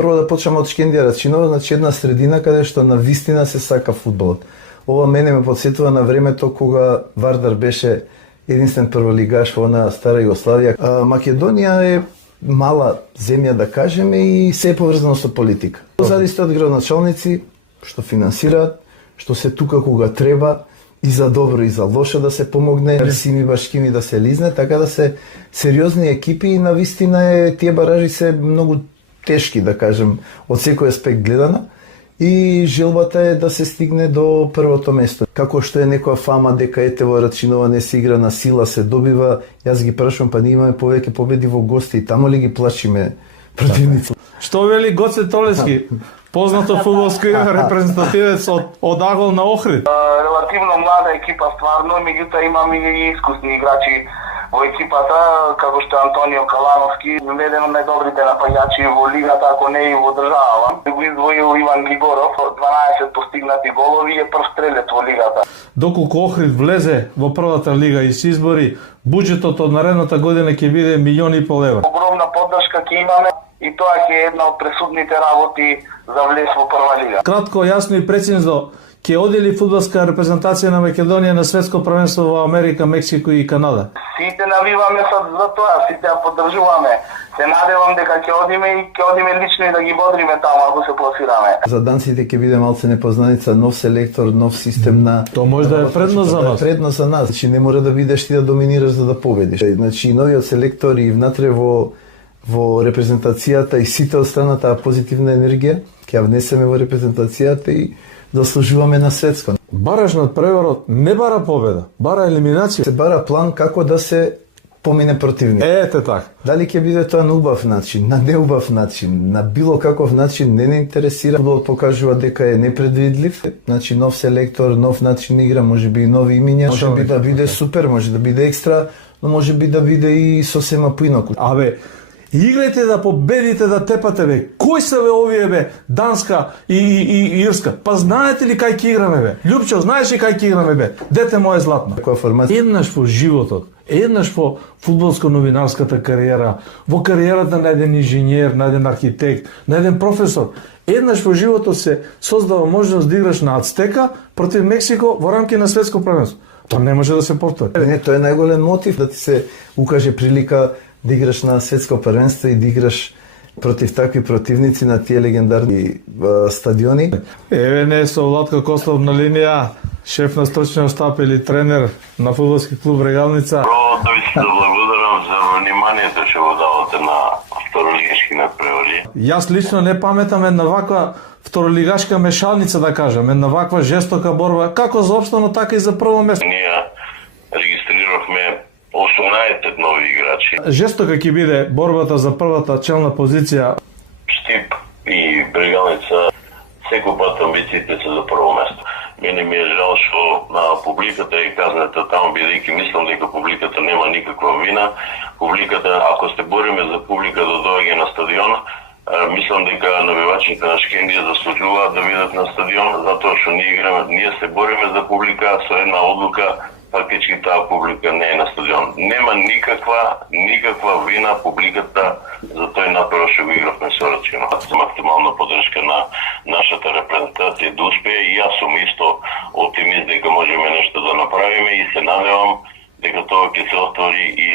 Прво да почнеме од Шкендија Рачинова, значи една средина каде што на вистина се сака фудбалот. Ова мене ме потсетува на времето кога Вардар беше единствен прволигаш во она стара Југославија. Македонија е мала земја, да кажеме, и се е поврзано со политика. Зади стојат градоначалници што финансираат, што се тука кога треба, и за добро и за лошо да се помогне, Сими Башкими да се лизне, така да се сериозни екипи и на вистина тие баражи се многу тешки, да кажем, од секој аспект гледана. И желбата е да се стигне до првото место. Како што е некоја фама дека ете во Рачинова не се игра на сила, се добива, јас ги прашувам, па ние имаме повеќе победи во гости и тамо ли ги плашиме противници? Што вели Гоце Толески, познато фудбалско име, репрезентативец од Агол на Охрид? Релативно млада екипа стварно, меѓутоа имаме и искусни играчи во екипата, како што е Антонио Калановски, еден од најдобрите напаѓачи во лигата, ако не и во државава. Го издвоил Иван Григоров, 12 постигнати голови, е прв стрелец во лигата. Доколку Охрид влезе во првата лига и се избори, буџетот од наредната година ќе биде 1,5 милиони лева. Огромна поддршка ќе имаме и тоа ќе е една од пресудните работи за влез во прва лига. Кратко, јасно и прецизно, ќе одели фудбалска репрезентација на Македонија на светско првенство во Америка, Мексико и Канада? Сите навиваме за тоа, сите ја поддржуваме. Се надевам дека ќе одиме и ќе одиме лично и да ги бодриме таму ако се пласираме. За данците ќе биде малце непознаница, нов селектор, нов систем на... Тоа може да е предност за нас. Предност за нас. Значи не мора да бидеш ти да доминираш за да победиш. Значи новиот селектор и внатре во репрезентацијата и сите од страна таа позитивна енергија ќе ја внесеме во репрезентацијата и заслужуваме на светско. Баражниот преворот не бара победа, бара елиминација. Се бара план како да се помине противник. Ете така. Дали ќе биде тоа на убав начин, на неубав начин, на било каков начин не интересира. Фудбалот покажува дека е непредвидлив. Значи нов селектор, нов начин игра, можеби и нови имиња, можеби да биде супер, може да биде екстра, но можеби да биде и сосема поинаку. Абе, играјте да победите, да тепате, бе. Кои се бе овие, бе? Данска и Ирска. Па знаете ли кај ќе играме, бе? Љупчо, знаеш ли кај ќе играме, бе? Дете мое златно. Еднаш во животот, еднаш во фудбалско-новинарската кариера, во кариерата на еден инженер, на еден архитект, на еден професор, еднаш во животот се создава можност да играш на Ацтека против Мексико во рамки на светско првенство. Тоа не може да се повтори. Не, тоа е најголем мотив да ти се укаже прилика да играш на светско првенство и да играш против такви противници на тие легендарни стадиони. Еве не со Владко Костов на линија, шеф на стручниот штаб или тренер на фудбалски клуб Регалница. Прво да ви се благодарам за вниманието што го давате на второлигашки надпревари. Јас лично не паметам една ваква второлигашка мешалница, да кажам, една ваква жестока борба, како за опстано, така и за прво место. Ние регистрирахме 18 нови играчи. Жестока ќе биде борбата за првата челна позиција. Штип и Брегалница секој пат амбициите се за прво место. Мене ми е жал што на публиката е казната таму, бидејќи мислам дека публиката нема никаква вина. Публиката, ако се бориме за публика да доаѓа на стадион, мислам дека навивачите на Шкендија заслужуваат да видат на стадион, затоа што ние се бориме за публика со една одлука. Фактички таа публика не е на стадион. Нема никаква вина публиката за тој напор што го игравме со Рачинова. Максимална поддршка на нашата репрезентација да успее и јас сум исто оптимист дека можеме нешто да направиме и се надевам дека тоа ќе се отвори и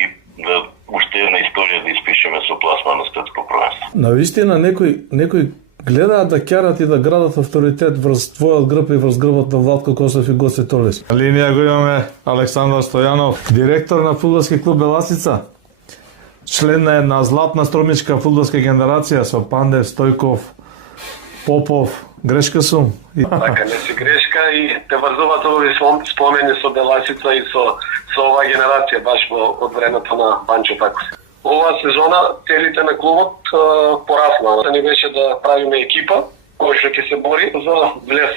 да уште една историја да испишеме со пласма на светско првенство. Навистина некој гледаат да ќарат и да градат авторитет врз твојот грб и врз грбот на Владко Костов и Гоце Толески. На линија го имаме Александар Стојанов, директор на фудбалски клуб Беласица, член на една златна струмичка фудбалска генерација со Пандев, Стојков, Попов. Грешка сум? Така, не си грешка и те врзуваат овие спомени со Беласица и со оваа генерација баш од времето на Панчо Такос. Оваа сезона целите на клубот порасна. Не беше да правиме екипа која што ќе се бори за влез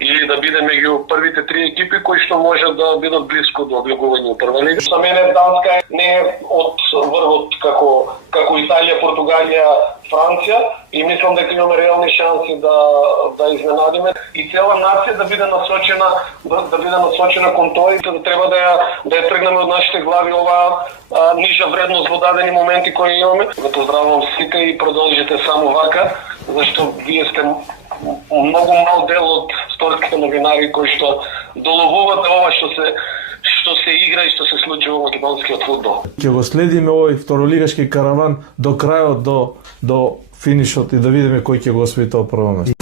или да биде меѓу првите 3 екипи кои што може да бидат блиску до облегување во прва лига. За мене Данска не е од врвот како Италија, Португалија, Франција и мислам дека имаме реални шанси да изненадиме и цела нација да биде насочена кон тоа и да треба да ја тргнеме од нашите глави оваа нижа вредност во дадени моменти кои имаме. Да поздравувам сите и продолжите само вака зашто вие сте многу мал дел од спортските новинари кои што доловуват ова што се игра и што се случува во македонскиот фудбал. Ќе го следиме овој второлигашки караван до крајот, до финишот и да видиме кој ќе го освои тоа прво место.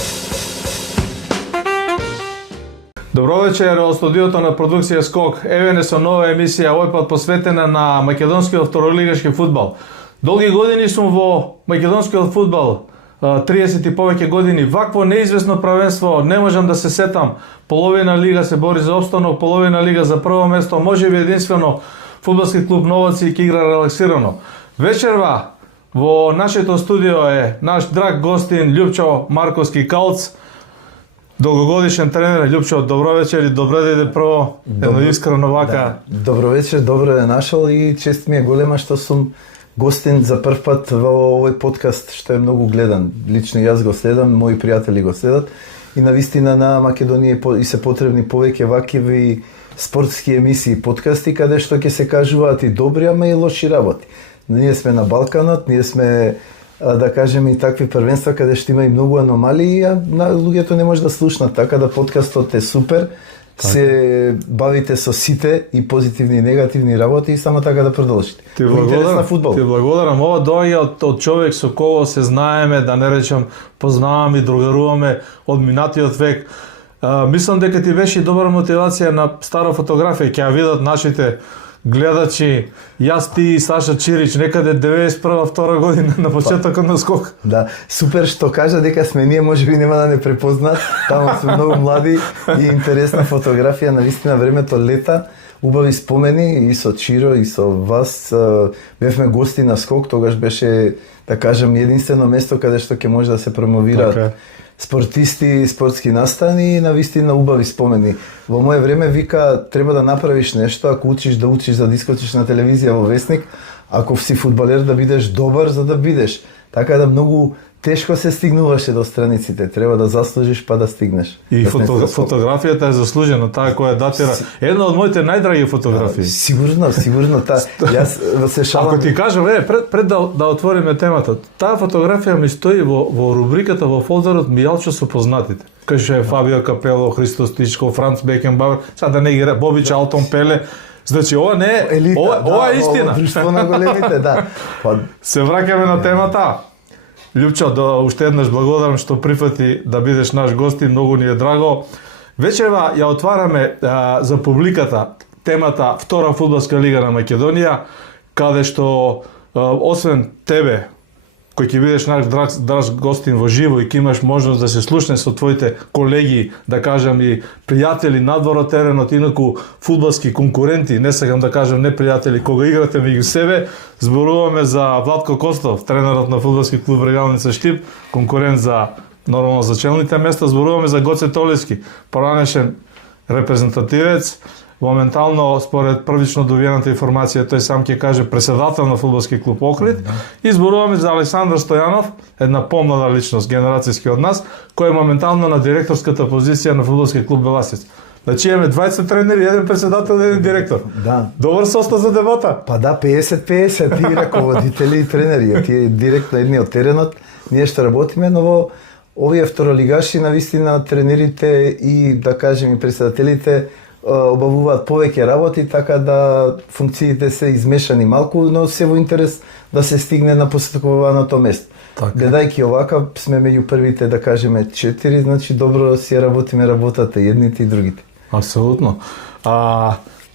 Добро вечер од студиото на продукција Скок. Еве не со нова емисија, овој пат посветена на македонскиот второлигашки фудбал. Долги години сум во македонскиот фудбал, 30 и повеќе години. Вакво неизвестно правенство не можам да се сетам. Половина лига се бори за опстанок, половина лига за прво место, можеби единствено фудбалски клуб Новаци ќе игра релаксирано. Вечерва во нашето студио е наш драг гостин Љупчо Марковски Калц, долгогодишен тренер. Љупчо, добро вечер и добро дојде прво, едно искрено вака. Да. Добро вечер, добро е нашол и чест ми е голема што сум гостин за прв пат во овој подкаст што е многу гледан. Лично јас го следам, мои пријатели го следат и навистина на Македонија и се потребни повеќе вакви спортски емисии, подкасти каде што ќе се кажуваат и добри, ама и лоши работи. Ние сме на Балканот, ние сме да кажеме и такви првенства каде што има и многу аномалии, а луѓето не може да слушнат, така да подкастот е супер. Се бавите со сите и позитивни и негативни работи и само така да продолжите. Ти благодарам. Ова доаѓа од човек со кого се знаеме, да не речам познаваме и другаруваме од минатиот век. Мислам дека ти беше добра мотивација на стара фотографија, ќе ја видат нашите гледачи, јас, ти и Саша Чирич, некаде 91-2 година на почетокот на Скок. Да, супер што кажа дека сме ние, можеби нема да не препознат, таму сме многу млади и интересна фотографија, навистина времето лета, убави спомени и со Чиро и со вас, бевме гости на Скок, тогаш беше, да кажам, единствено место каде што ќе може да се промовираат спортисти, спортски настани и навистина убави спомени. Во моје време вика треба да направиш нешто, ако учиш да учиш за да искочиш на телевизија во весник, ако си фудбалер да бидеш добар за да бидеш. Така да многу тешко се стигнуваше до страниците, треба да заслужиш па да стигнеш. И фотографијата е заслужена, таа која датира една од моите најдраги фотографии. Сигурно, јас се шалам. Ако ти кажам, пред да отвориме темата, таа фотографија ми стои во рубриката во фолдерот Мијалчо со познатите. Каже Фабио Капело, Христо Стичков, Франц Бекенбауер, сега да не ги Бобич, Алтон Пеле. Значи ова не е елита, ова е истина. Ова друштво на големите, да. Се враќаме на темата. Љупчо, уште еднаш благодарам што прифати да бидеш наш гостин, многу ни е драго. Вечерва ја отвараме за публиката темата Втора фудбалска лига на Македонија, каде што освен тебе, кој ќе бидеш наш драг гостин во живо и ќе имаш можност да се слушнеш со твоите колеги, да кажам и пријатели надвор од теренот, инаку фудбалски конкуренти, не сакам да кажам непријатели, кога играте меѓу себе, зборуваме за Владко Костов, тренерот на фудбалски клуб Регалница Штип, конкурент за нормално за челните места, зборуваме за Гоце Толевски, поранешен репрезентативец, моментално, според првично добиената информација, тој сам ќе каже председател на фудбалски клуб Охрид. И зборуваме за Александар Стојанов, една помлада личност, генерацијски од нас, кој е моментално на директорската позиција на фудбалски клуб Беласец. Значи имаме 20 тренери, еден председател и еден директор. Да. Добар состав за дебата. Па да, 50-50, ти раководители и тренери, ти директно едни од теренот, ние што работиме, но во овие второлигаши, навистина тренерите и, да кажем, и председателите обавуваат повеќе работи, така да функциите се измешани малку, но се во интерес да се стигне на посакуваното место. Гледајќи овака, сме меѓу првите, да кажеме, 4, значи добро си работиме работата, едните и другите. Апсолутно.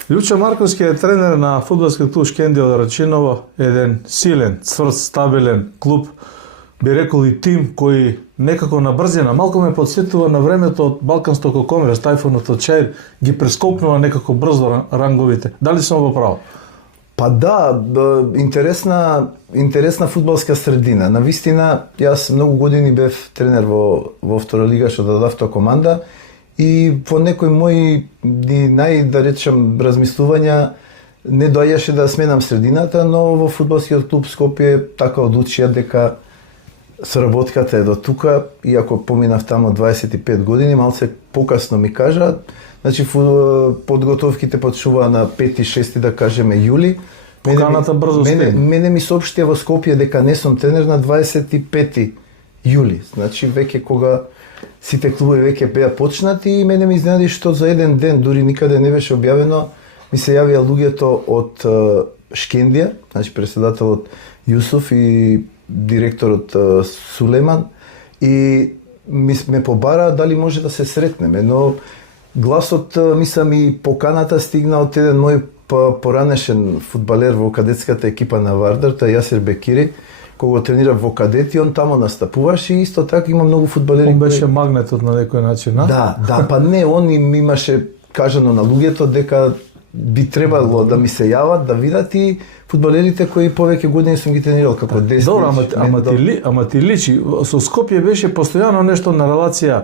Љупчо Марковски е тренер на фудбалски клуб Шкендија од Рачиново, еден силен, цврст, стабилен клуб, би рекол и тим кој некако на брзина, малку ме подсетува на времето од Балканското комера, Стајфонот од Чаир, ги прескокнува некако брзо ранговите. Дали сум во право? Па да, интересна фудбалска средина. Навистина, јас многу години бев тренер во второлигаш од автокоманда и по некои мои да речем, размислувања не доаѓаше да сменам средината, но во фудбалскиот клуб Скопје така одлучија дека соработката е до тука, иако поминав тамо 25 години, малце покасно ми кажа, значи подготовките почнува на 5-6, да кажеме, јули. Поканата брзо стигна. Мене ми соопштија во Скопје дека не сум тренер на 25 јули. Значи веќе кога сите клубови веќе беа почнати и мене ме изненади што за еден ден, дури никаде не беше објавено, ми се јавија луѓето од Шкендија, значи председателот Јусуф и директорот Сулеман, и ме побара дали може да се сретнеме, но гласот, мислам, и поканата стигна од еден мој поранешен фудбалер во кадетската екипа на Вардар, тој Јасир Бекири, кога тренира во кадети, он тамо настапуваше и исто така има многу фудбалери. Он беше магнетот на некој начин, а? Да, па не, он им имаше кажано на луѓето дека би требало да ми се јават, да видат и фудбалерите кои повеќе години сум ги тренирал како десни. Добро, ама ти личи, со Скопје беше постојано нешто на релација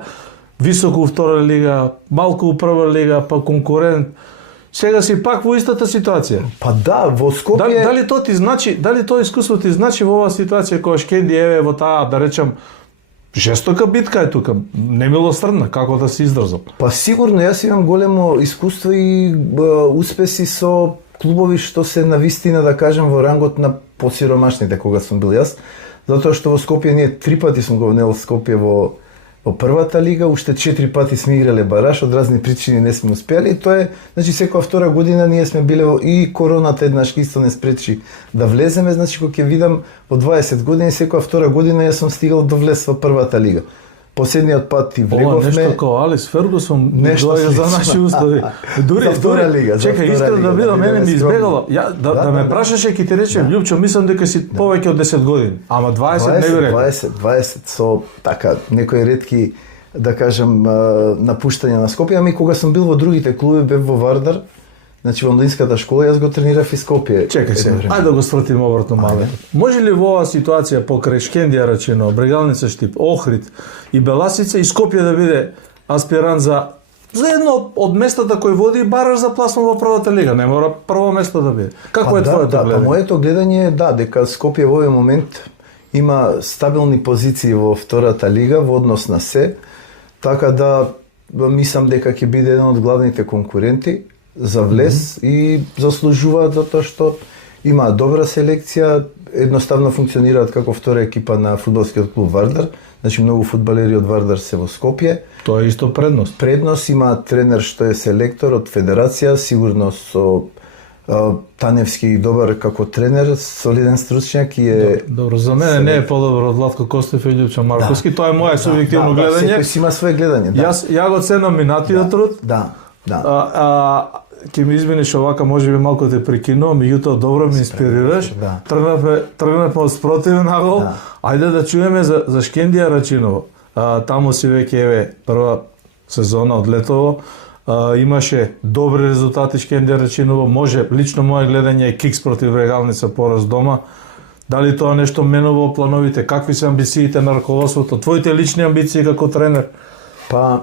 високо у втора лига, малку у прва лига, па конкурент. Сега си пак во истата ситуација. Па да, во Скопје... Дали тоа ти значи, дали тоа искуство ти значи во оваа ситуација која Шкендија еве во таа, да речам, жестока битка е тука, немилосрдна, како да се изразам? Па сигурно, јас имам големо искуство и успеси со клубови што се навистина, да кажем, во рангот на посиромашните кога сум бил јас, затоа што во Скопје ние 3 пати сум го внел Скопје во првата лига, уште 4 пати сме играле бараш, од разни причини не сме успеали и тоа е, значи секоја втора година ние сме биле и короната еднаш исто не спречи да влеземе, значи кога ќе видам во 20 години секоја втора година јас сум стигал до влез во првата лига. Последниот пат и влеговме. Ова нешто како Алис Фергусон доаѓа за наши услови. Дури втора лига. Чекај, искрено да видам, мене ми избегало. Да ме прашаше ќе ти речем, Љупчо, мислам дека си повеќе од 10 години. Ама 20 не би рекол. 20 со така некои ретки, да кажем, напуштања на Скопје, ами кога сум бил во другите клуби, бев во Вардар, значи во младинската школа, јас го тренирав и Скопје. Чекај се, ајде да го свртим обратно мале. Може ли во оваа ситуација покрај Шкендија Рачино, Брегалница Штип, Охрид и Беласица и Скопје да биде аспирант за едно од местата кои води бараш за пласман во првата лига, не мора прво место да биде. Како е твоето гледање? Па моето гледање е дека Скопје во овој момент има стабилни позиции во втората лига во однос на се, така да мислам дека ќе биде еден од главните конкуренти за влез и заслужуваат затоа што има добра селекција, едноставно функционираат како втора екипа на фудбалскиот клуб Вардар, значи многу фудбалери од Вардар се во Скопје. Тоа е исто предност. Предност има тренер што е селектор од федерација, сигурно со Таневски добар како тренер, солиден стручњак и е... Добро, за мене не е подобро од Владко Костев и Љупчо Марковски, тоа е моје субјективно гледање. Секој си има свое гледање. Ја го ценам минатиот труд. Да. Ќе ми извиниш овака, може би малку те прекинувам, меѓутоа добро ме инспирираш. Да. Тргнавме од спротив на гол. Да. Ајде да чуеме за Шкендија Рачиново. Таму си веќе еве прва сезона од летово. Имаше добри резултати Шкендија Рачиново. Може лично моје гледање е кикс против Брегалница пораз дома. Дали тоа нешто менува плановите? Какви се амбициите на раководството? Твоите лични амбиции како тренер? Па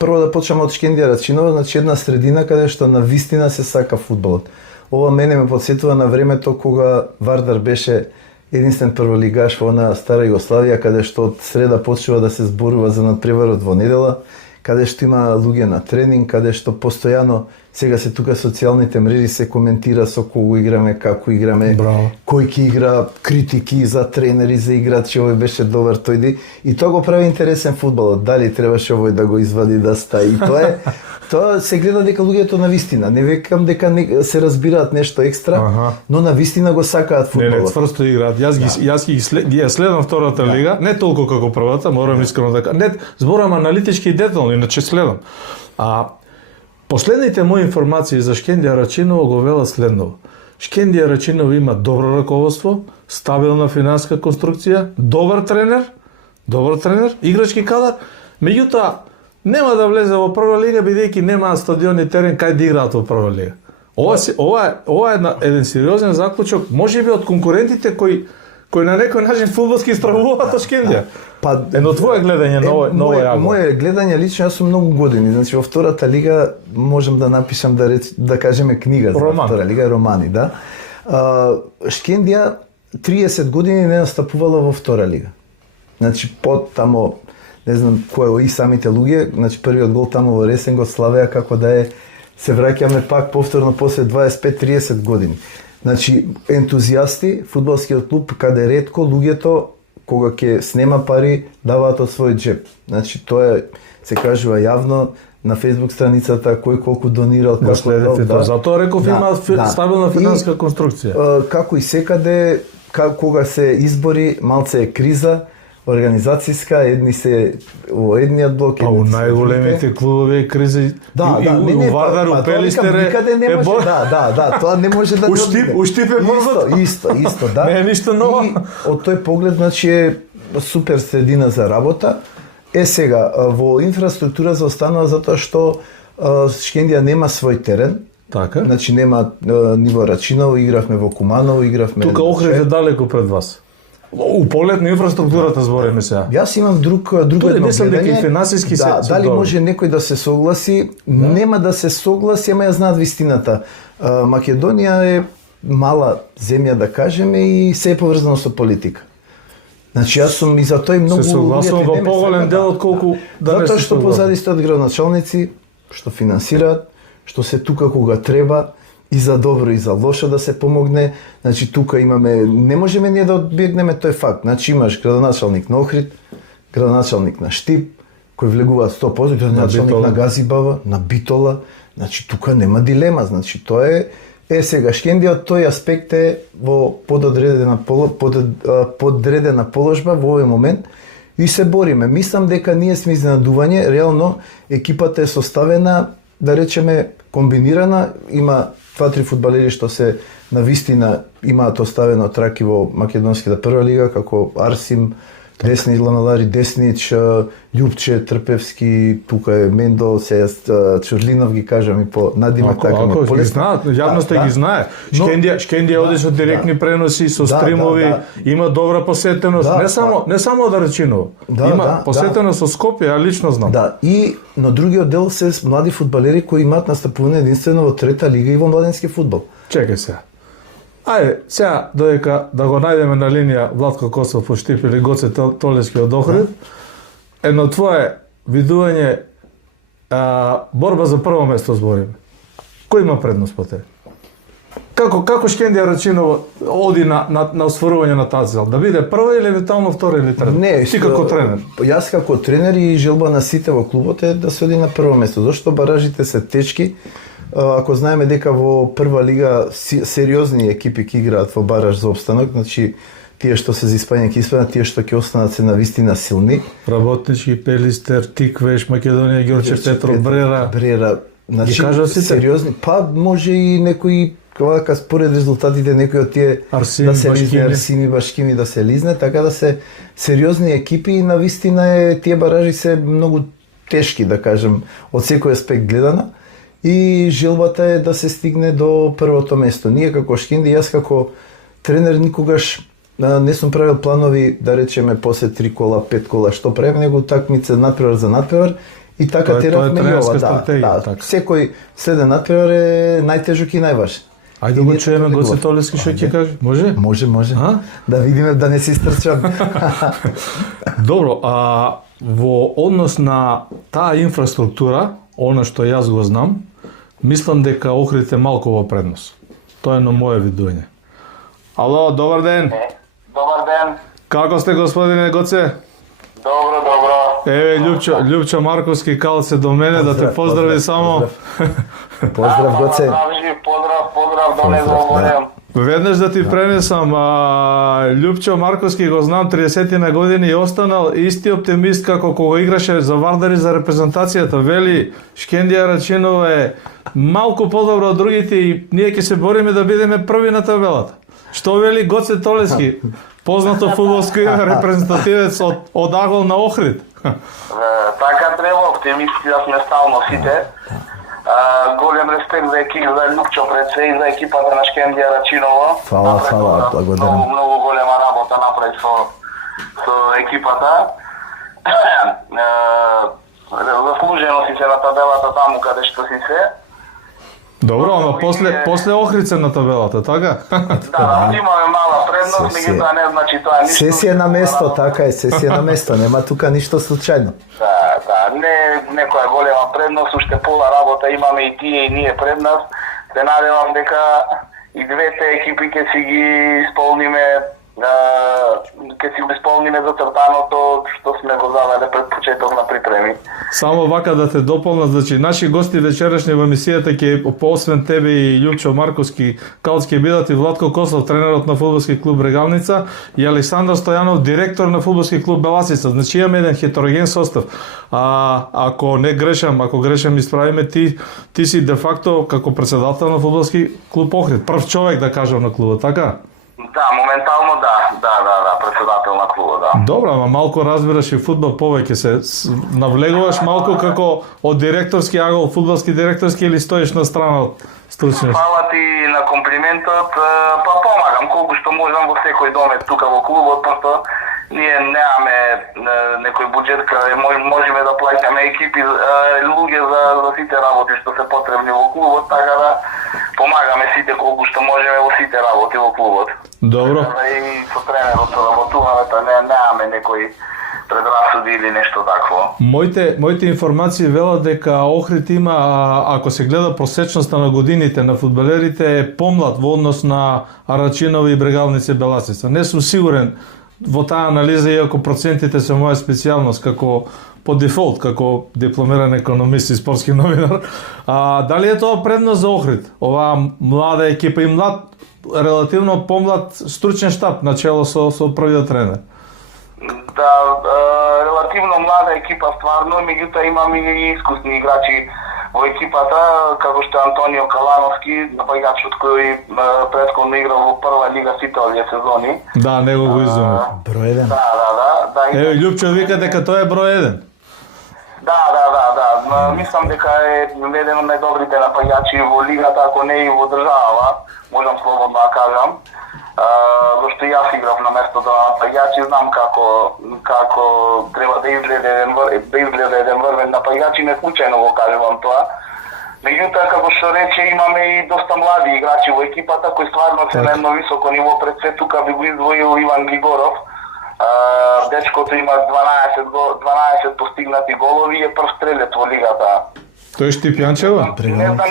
прво да почнеме од Шкендија Рачиново, значи една средина каде што на вистина се сака фудбалот. Ова мене ме потсетува на времето кога Вардар беше единствен прволигаш во она стара Југославија, каде што од среда почнува да се зборува за надпреварот во недела, каде што има луѓе на тренинг, каде што постојано сега се тука социјалните мрежи се коментира со кого играме, како играме, Браво. Кој ќе игра, критики за тренери, за играчи, овој беше добар, тој и тоа го прави интересен фудбалот. Дали требаше овој да го извади да стаи. Тоа се гледа дека луѓето на вистина, не векам дека се разбираат нешто екстра, но на вистина го сакаат фудбалот. Не, цврсто играат. Јас ги следам втората лига, не толку како првата, морам искрено да кажам. Не, зборам аналитички и детално, иначе следам. Последните мои информации за Шкендија Рачиново го велат следново. Шкендија Рачиново има добро раководство, стабилна финансска конструкција, добар тренер, играчки кадар, меѓутоа нема да влезе во прва лига бидејќи нема стадион и терен кај да играат во прва лига. Ова е еден сериозен заклучок, можеби од конкурентите кои на некој начин фудбалски исправуваат од Шкендија. Па едно твое гледање на овој јагол. Моје гледање лично, јас сум многу години, значи во втората лига можам да напишам да кажеме книга за втора лига, романи, да. Шкендија 30 години не настапувала во втора лига. Значи под тамо не знам кој и самите луѓе, значи првиот гол тамо во Ресен го славеа како да е се враќаме пак повторно после 25-30 години. Значи ентузијасти, фудбалскиот клуб каде ретко луѓето кога ќе снема пари, даваат од свој джеб. Значи тоа се кажува јавно на Facebook страницата кој колку донирал, како следите тоа. Затоа реков има стабилна финансиска конструкција. Како и секаде, кога се избори, малце е криза организацијска, едни се во едниот блок, у најголемите клубови кризи. У Вардар, у Пелистере е може, тоа не може да Уштип е брзото. Исто, да. Не е ништо ново. И од тој поглед, значи е супер средина за работа. Сега, во инфраструктура заостанува затоа што Шкендија нема свој терен. Така. Значи нема ниво Рачиново, игравме во Куманово, игравме... Тука Охрид е далеко пред вас. У поглед на инфраструктурата збориме сега. Јас имам друго гледање. Финансиски дали може некој да се согласи? Нема да се согласи, ама ја знаат вистината. Македонија е мала земја, да кажеме, и се е поврзано со политика. Значи јас сум и за тој многу... Се согласувам во поголем дел од колку да не се затоа што позади стојат градоначалници, што финансираат, што се тука кога треба, и за добро и за лошо да се помогне. Значи тука имаме, не можеме ние да одбегнеме тој факт. Значи имаш градоначалник на Охрид, градоначалник на Штип, кој влегуваат 100%, градоначалник на Газибава, на Битола. Значи тука нема дилема. Значи тоа е сега Шкендија од тој аспект е во подредена положба во овој момент и се бориме. Мислам дека ние сме изненадување, реално екипата е составена, да речеме, комбинирана, има 2-3 фудбалери што се навистина имаат оставено траки во македонската прва лига, како Арсим, Десни Ламалари, Деснич, Љупче, Трпевски, тука е Мендо, се Чурлинов ги кажам и по надимак така. Ако ги знаат, јавноста ги знае. Шкендија оди со директни преноси, со стримови, има добра посетеност, не само од Рачиново. Има посетеност со Скопје, ја лично знам. Да, и на другиот дел се млади фудбалери кои имаат настапување единствено во трета лига и во младенски фудбал. Чекај сега. Ајде, сега додека да го најдеме на линија Владко Косов од Штип или Гоце Толески од Охрид, едно твое видување, борба за прво место збориме. Кој има предност по тебе? Како Шкендија Рачиново оди на освојување на таа цел? Да биде прва или евентуално втора или трета? Не, ти како тренер. Јас како тренер и желба на сите во клубот е да се оди на прво место, зашто баражите се тешки. Ако знаеме дека во прва лига сериозни екипи ќе играат во бараж за опстанок, значи тие што се за испаѓање ќе испаднат, тие што ќе останат се навистина силни. Работнички, Пелистер, Тиквеш, Македонија, Ѓорче Петров, Брера, значи сериозни, па може и некои вака според резултатите некои од тие да се лизне, Арсими, Башкими да се лизне, така да се сериозни екипи и навистина тие баражи се многу тешки, да кажем, од секој аспект гледана. И желбата е да се стигне до првото место. Ние како Шкенди, јас како тренер никогаш не сум правил планови, да речеме, после 3 кола, 5 кола, што правим, него такмица надпревар за надпревар и така теравме и ова. Да. Секој следен надпревар е најтежок и најважен. Ајде го чуеме Гоце Толески што ќе каже. Може? Може. Да видиме да не се истрчам. Добро, во однос на таа инфраструктура, она што јас го знам, мислам дека Охрид е малку во предност. Тоа е на моје видување. Ало, добар ден. Добар ден. Како сте, господине Гоце? Добро. Еве, Љупчо Марковски кал се до мене да те поздрави само. Поздрав, Гоце. Поздрав, до него. Веднаш да ти пренесам, Љупчо Марковски го знам 30 на години и останал исти оптимист како кога играше за Вардар и за репрезентацијата. Вели, Шкендија Рачиново е малку подобро од другите и ние ќе се бориме да бидеме први на табелата. Што вели Гоце Толески, познато фудбалско име, репрезентативец од Агол на Охрид? Така треба, оптимисти да сме стално сите. Голем респект за Љупчо пред се и за екипата на Шкендија Рачиново. Фала, благодарам. Многу голема работа направи со екипата. Заслужено си се на табелата таму каде што си се. Добро, ама после Охрид на табелата, така? Да, имаме мала предност, меѓутоа не значи тоа ништо. Се си е на место, така е, се си е на место, нема тука ништо случајно. Да, не некоја голема предност, уште пола работа имаме и тие и ние пред нас. Се надевам дека и двете екипи ќе си ги исполниме ќе си го исполниме зацртаното што сме го завеле пред почеток на припреми. Само вака да те дополна, значи наши гости вечерашни во емисијата ќе освен тебе и Љупчо Марковски Калц ќе бидат и Владко Кослов, тренерот на фудбалски клуб Регалница, и Александар Стојанов, директор на фудбалски клуб Беласица. Значи имаме еден хетероген состав. Ако не грешам, ако грешам исправиме, ти си де факто како председател на фудбалски клуб Охрид, прв човек да кажам на клубот, така? Да, моментално да, председател на клуба, да. Добро, ама малку разбираш и фудбал, повеќе се навлегуваш малку како од директорски агол, фудбалски директорски, или стоиш на страна од стручност? Фала ти на комплиментот, па помагам колку што можам во секој домет тука во клубот, просто ние немаме некој буџет каде можеме да плаќаме екипи, луѓе за сите работи што се потребни во клубот, така да помагаме сите колку што можеме во сите работи во клубот. Добро. И со тренерот со работуваме, немаме некои предрасуди или нешто такво. Моите информации велат дека Охрид има, ако се гледа просечноста на годините на фудбалерите, е помлад во однос на Арачинови и Брегалница Беласица. Не сум сигурен во таа анализа, иако процентите се моја специјалност, како по дефолт, како дипломиран економист и спортски новинар. Дали е тоа предност за Охрид? Оваа млада екипа и млад, релативно помлад стручен штаб начело со првиот тренер. Да, релативно млада екипа стварно, меѓутоа имаме и искусни играчи во екипата, како што Антонио Калановски, напаѓачот кој претходно играл во прва лига сите овие сезони. Да, него го изумев. Број 1. Да. Еве, Љупчо вика дека тоа е број 1. Да. Мислам дека е еден од најдобрите напаѓачи во лигата, ако не и во државава, можам слободно да кажам. Зашто јас играв на местото на напаѓач и знам како треба да изгледа еден врвен напаѓач и не случајно го кажувам тоа. Меѓутоа, како што рече, имаме и доста млади играчи во екипата кои стварно се на едно високо ниво. Пред се тука би го издвоил Иван Григоров. Дечкото има 12 постигнати голови и е прв стрелец во лигата. Тој Штипјанчево? Не знам,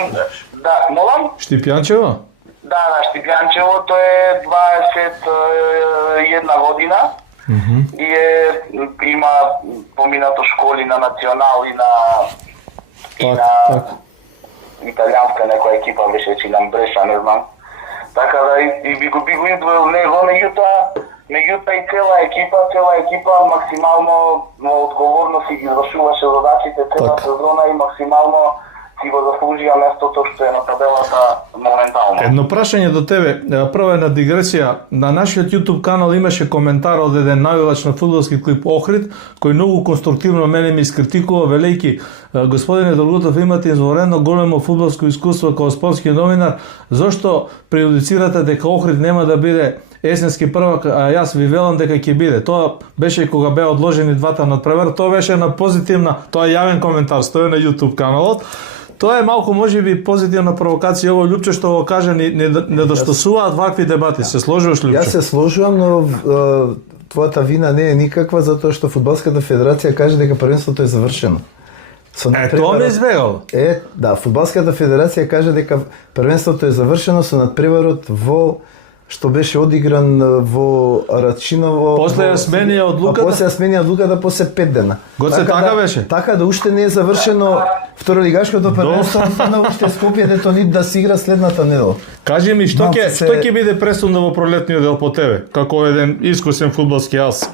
да, молам? Штипјанчево? Да, Штипјанчево, тој е 21 година и има поминато школи на национал и на италијанска некоја екипа беше, чи нам Бреша, не знам. Така да и би го издвоил него, меѓутоа и цела екипа максимално одговорно си ги извршуваше задачите цела сезона и максимално си го заслужија местото што е на табелата моментално. Едно прашање до тебе. Прва една дигресија. На нашиот YouTube канал имаше коментар од еден навивач на фудбалски клуб Охрид, кој многу конструктивно мене ми искритикува, велејки: господине Долгутов, имате изворено големо фудбалско искуство како спортски новинар, зошто прејудицирате дека Охрид нема да биде есенски првак, а јас ви велам дека ќе биде. Тоа беше кога беа одложени двата надпревар, тоа беше на позитивна, тоа е јавен коментар, стои на YouTube каналот. Тоа е малку можеби позитивна провокација, ово Љупчо што го кажа, не достасуваат вакви дебати. Се сложуваш, Љупчо? Јас се сложувам, но твојата вина не е никаква, затоа што Фудбалската федерација каже дека првенството е завршено. Тоа ме избегало. Да, Фудбалската федерација каже дека првенството е завршено со надпреварот што беше одигран во Арачиново. После ја сменија одлуката? После ја сменија одлуката после 5 дена. Гоце така беше? Така да уште не е завршено второлигашкото првенство, на уште Скопје Тетонит да се игра следната недела. Кажи ми, што ќе биде пресудно во пролетниот дел по тебе, како еден искусен фудбалски ас,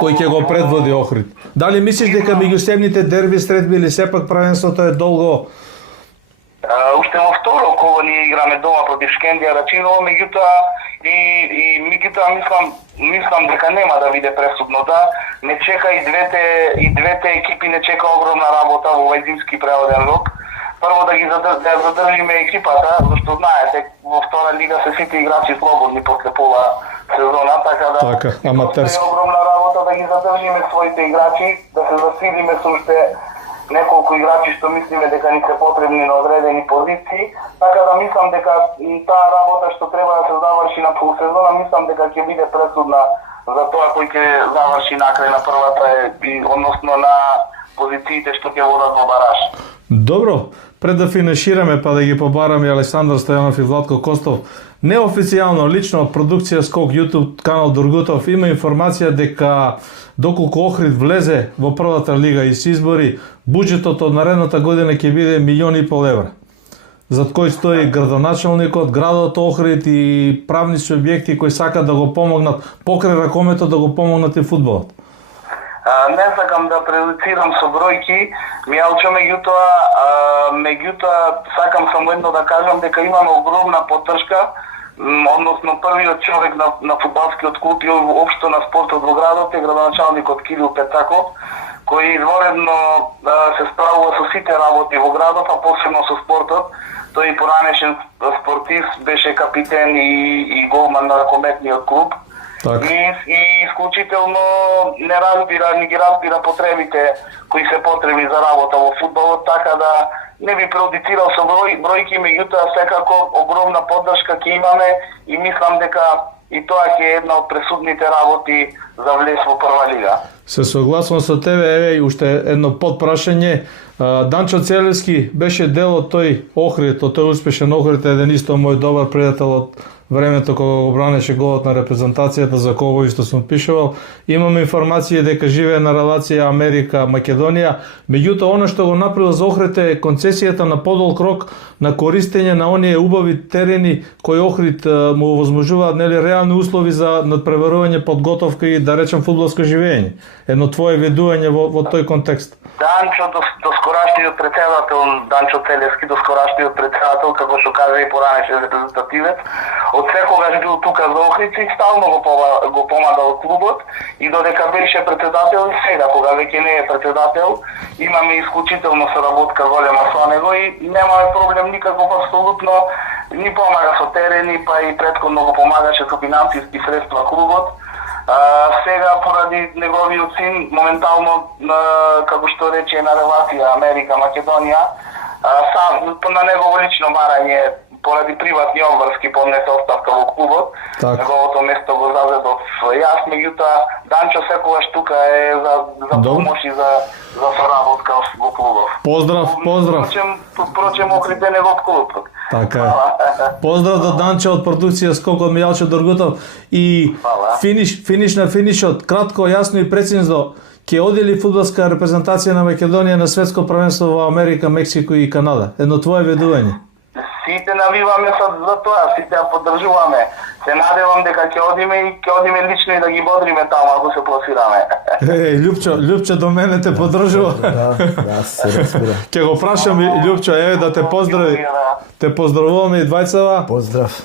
кој ќе го предводи Охрид? Дали мислиш дека меѓусебните дерби средби или сепак првенството е долго? Уште во второ коло ние играме дома против Шкендија Рачиново, меѓутоа мислам дека нема да биде пресудно, да не чека и двете екипи не чека огромна работа во овој зимски преводен рок. Прво да ги задржиме екипата, зашто знаете во втора лига се сите играчи слободни после пола сезона, така да аматерски е огромна работа да ги задржиме своите играчи, да се засилиме со уште неколку играчи што мислиме дека ни се потребни на одредени позиции, така да мислам дека таа работа што треба да се заврши на полусезона, мислам дека ќе биде пресудна за тоа кој ќе заврши накрај на првата, односно на позициите што ќе водат во бараж. Добро, пред да финишираме па да ги побараме Александар Стојанов и Владко Костов, неофицијално лично од продукција Скок YouTube канал Дургутов има информација дека доколку Охрид влезе во првата лига и се избори, буџетот од наредната година ќе биде 1,5 милиони евра. Зад кој стои градоначалникот, градот Охрид и правни субјекти кои сакаат да го помогнат покрај ракомето да го помогнат и фудбалот. Не сакам да прejudicирам со бројки, Мијалчо, меѓутоа сакам само едно да кажам дека имаме огромна поддршка, односно првиот човек на фудбалскиот клуб и општо на спортот во градот е градоначалникот Кирил Петаков, кој изворедно се справува со сите работи во градот, а посебно со спортот. Тој и поранешен спортист, беше капитен и голман на ракометниот клуб. И исклучително не ги разбира потребите кои се потребни за работа во фудбалот, така да не би преудицирал со бројки, меѓутоа секако огромна поддршка ќе имаме и мислам дека и тоа ќе е една од пресудните работи за влез во прва лига. Се согласувам со тебе, еве уште едно подпрашање. Данчо Целевски беше дел од тој Охрид, од тој успешен Охрид, еден исто мој добар пријател од времето кога го бранеше голот на репрезентацијата, за кого исто сум пишувал. Имаме информација дека живее на релација Америка-Македонија, меѓутоа она што го направил за Охрид е концесијата на подолг рок на користење на оние убави терени кои Охрид му возможуваат реални услови за надпреварување, подготовка и да речем фудбалско живење. Едно твое ведување во тој контекст. Данчо, доскорашниот председател, Данчо Целевски, доскорашниот председател, како што кажа и поранешен репрезентативец, од секогаш бил тука за Охрид и стално го помагал клубот и додека беше председател и сега, кога веќе не е председател, имаме исклучително соработка голема со него и немаме проблем никаков апсолутно, ни помага со терени, па и претходно го помагаше со финансиски средства клубот. Сега поради неговиот син моментално како што рече на релација Америка-Македонија, на негово лично барање поради приватни обврски поднесе оставка во клубот. Неговото место го зазедов јас, меѓутоа Данчо секогаш тука е за помош и за соработка во клубов. Поздрав. Впрочем, Охрид е негов клуб. Така е. Поздрав до Данчо од продукција Скок од Мијалчо Дургутов. И финиш на финишот, кратко, јасно и прецизно, ќе оди ли фудбалска репрезентација на Македонија на светско првенство во Америка, Мексико и Канада? Едно твое ведување. Сите навиваме за тоа, сите ја поддржуваме. Се надевам дека ќе одиме лично и да ги бодриме таму ако се пласираме. Љупчо до мене те поддржува. Да, се разбира. Ќе го прашам и Љупчо, еве да те поздрави. Те поздравуваме и двајцава. Поздрав.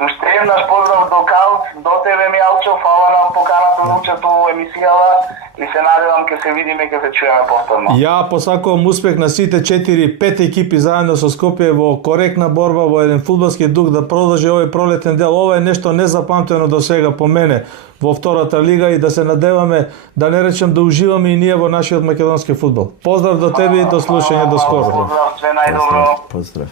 Уште еднаш поздрав до Калц, до тебе Мијалчо, фала на поканата да учествувам во емисијава и се надевам ќе се видиме и ќе се чуеме повторно. Ја посакувам успех на сите 4-5 екипи заедно со Скопје во коректна борба, во еден фудбалски дух да продолжи овој пролетен дел. Ова е нешто незапамтено до сега по мене во втората лига и да се надеваме, да не речем да уживаме и ние во нашиот македонски фудбал. Поздрав до тебе и до слушање до скоро. Поздрав, све најдобро. Поздрав.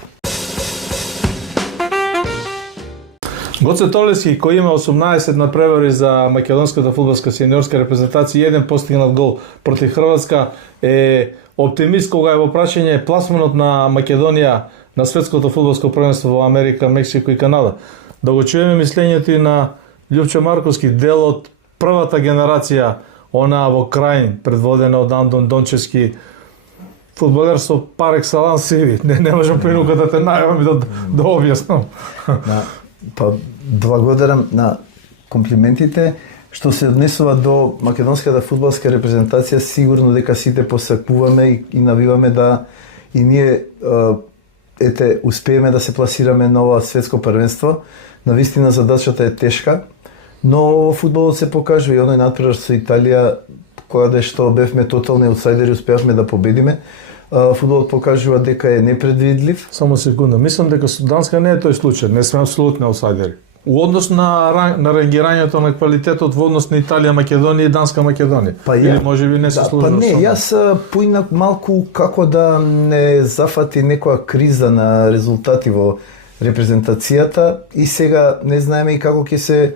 Гоце Толески, кој има 18 надпревари за македонската фудбалска сениорска репрезентација и еден постигнат гол против Хрватска, е оптимист кога е во прашање пласманот на Македонија на светското фудбалско првенство во Америка, Мексико и Канада. Да го чуеме мислењето и на Љупчо Марковски, дел од првата генерација, она во Краин, предводена од Андон Дончевски, фудбалер со пар екселанс сиви. Не можам принука да те најавам и да објаснам. Па благодарам на комплиментите што се однесува до македонската фудбалска репрезентација. Сигурно дека сите посакуваме и навиваме да и ние успееме да се пласираме на ова светско првенство. Навистина задачата е тешка, но фудбалот се покажува и оној надпревар со Италија, кога што бевме тотални аутсайдери, успеавме да победиме. Фудбалот покажува дека е непредвидлив. Само секунда, мислам дека со Данска не е тој случај, не сме апсолутни аутсайдери. У однос на рангирањето на квалитетот во однос на Италија, Македонија и Данска, Македонија. Или можеби не се служи. Па не, јас поинак малку како да не зафати некоја криза на резултати во репрезентацијата и сега не знаеме и како ќе се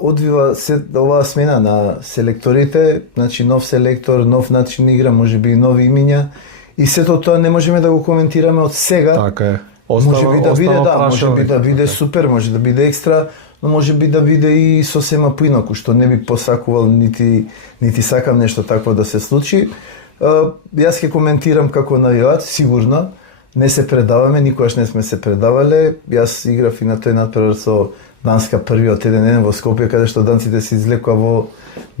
одвива оваа смена на селекторите, значи нов селектор, нов начин игра, можеби и нови имиња И сето тоа не можеме да го коментираме од сега. Така е. Може би да биде, може би да биде супер, може да биде екстра, но може би да биде и сосема поинаку, што не би посакувал нити сакам нешто такво да се случи. Јас ќе коментирам како навивач, сигурно. Не се предаваме, никогаш не сме се предавале. Јас играв и на тој натпревар со Данска првиот 1-1 во Скопје, каде што данците се излекоа во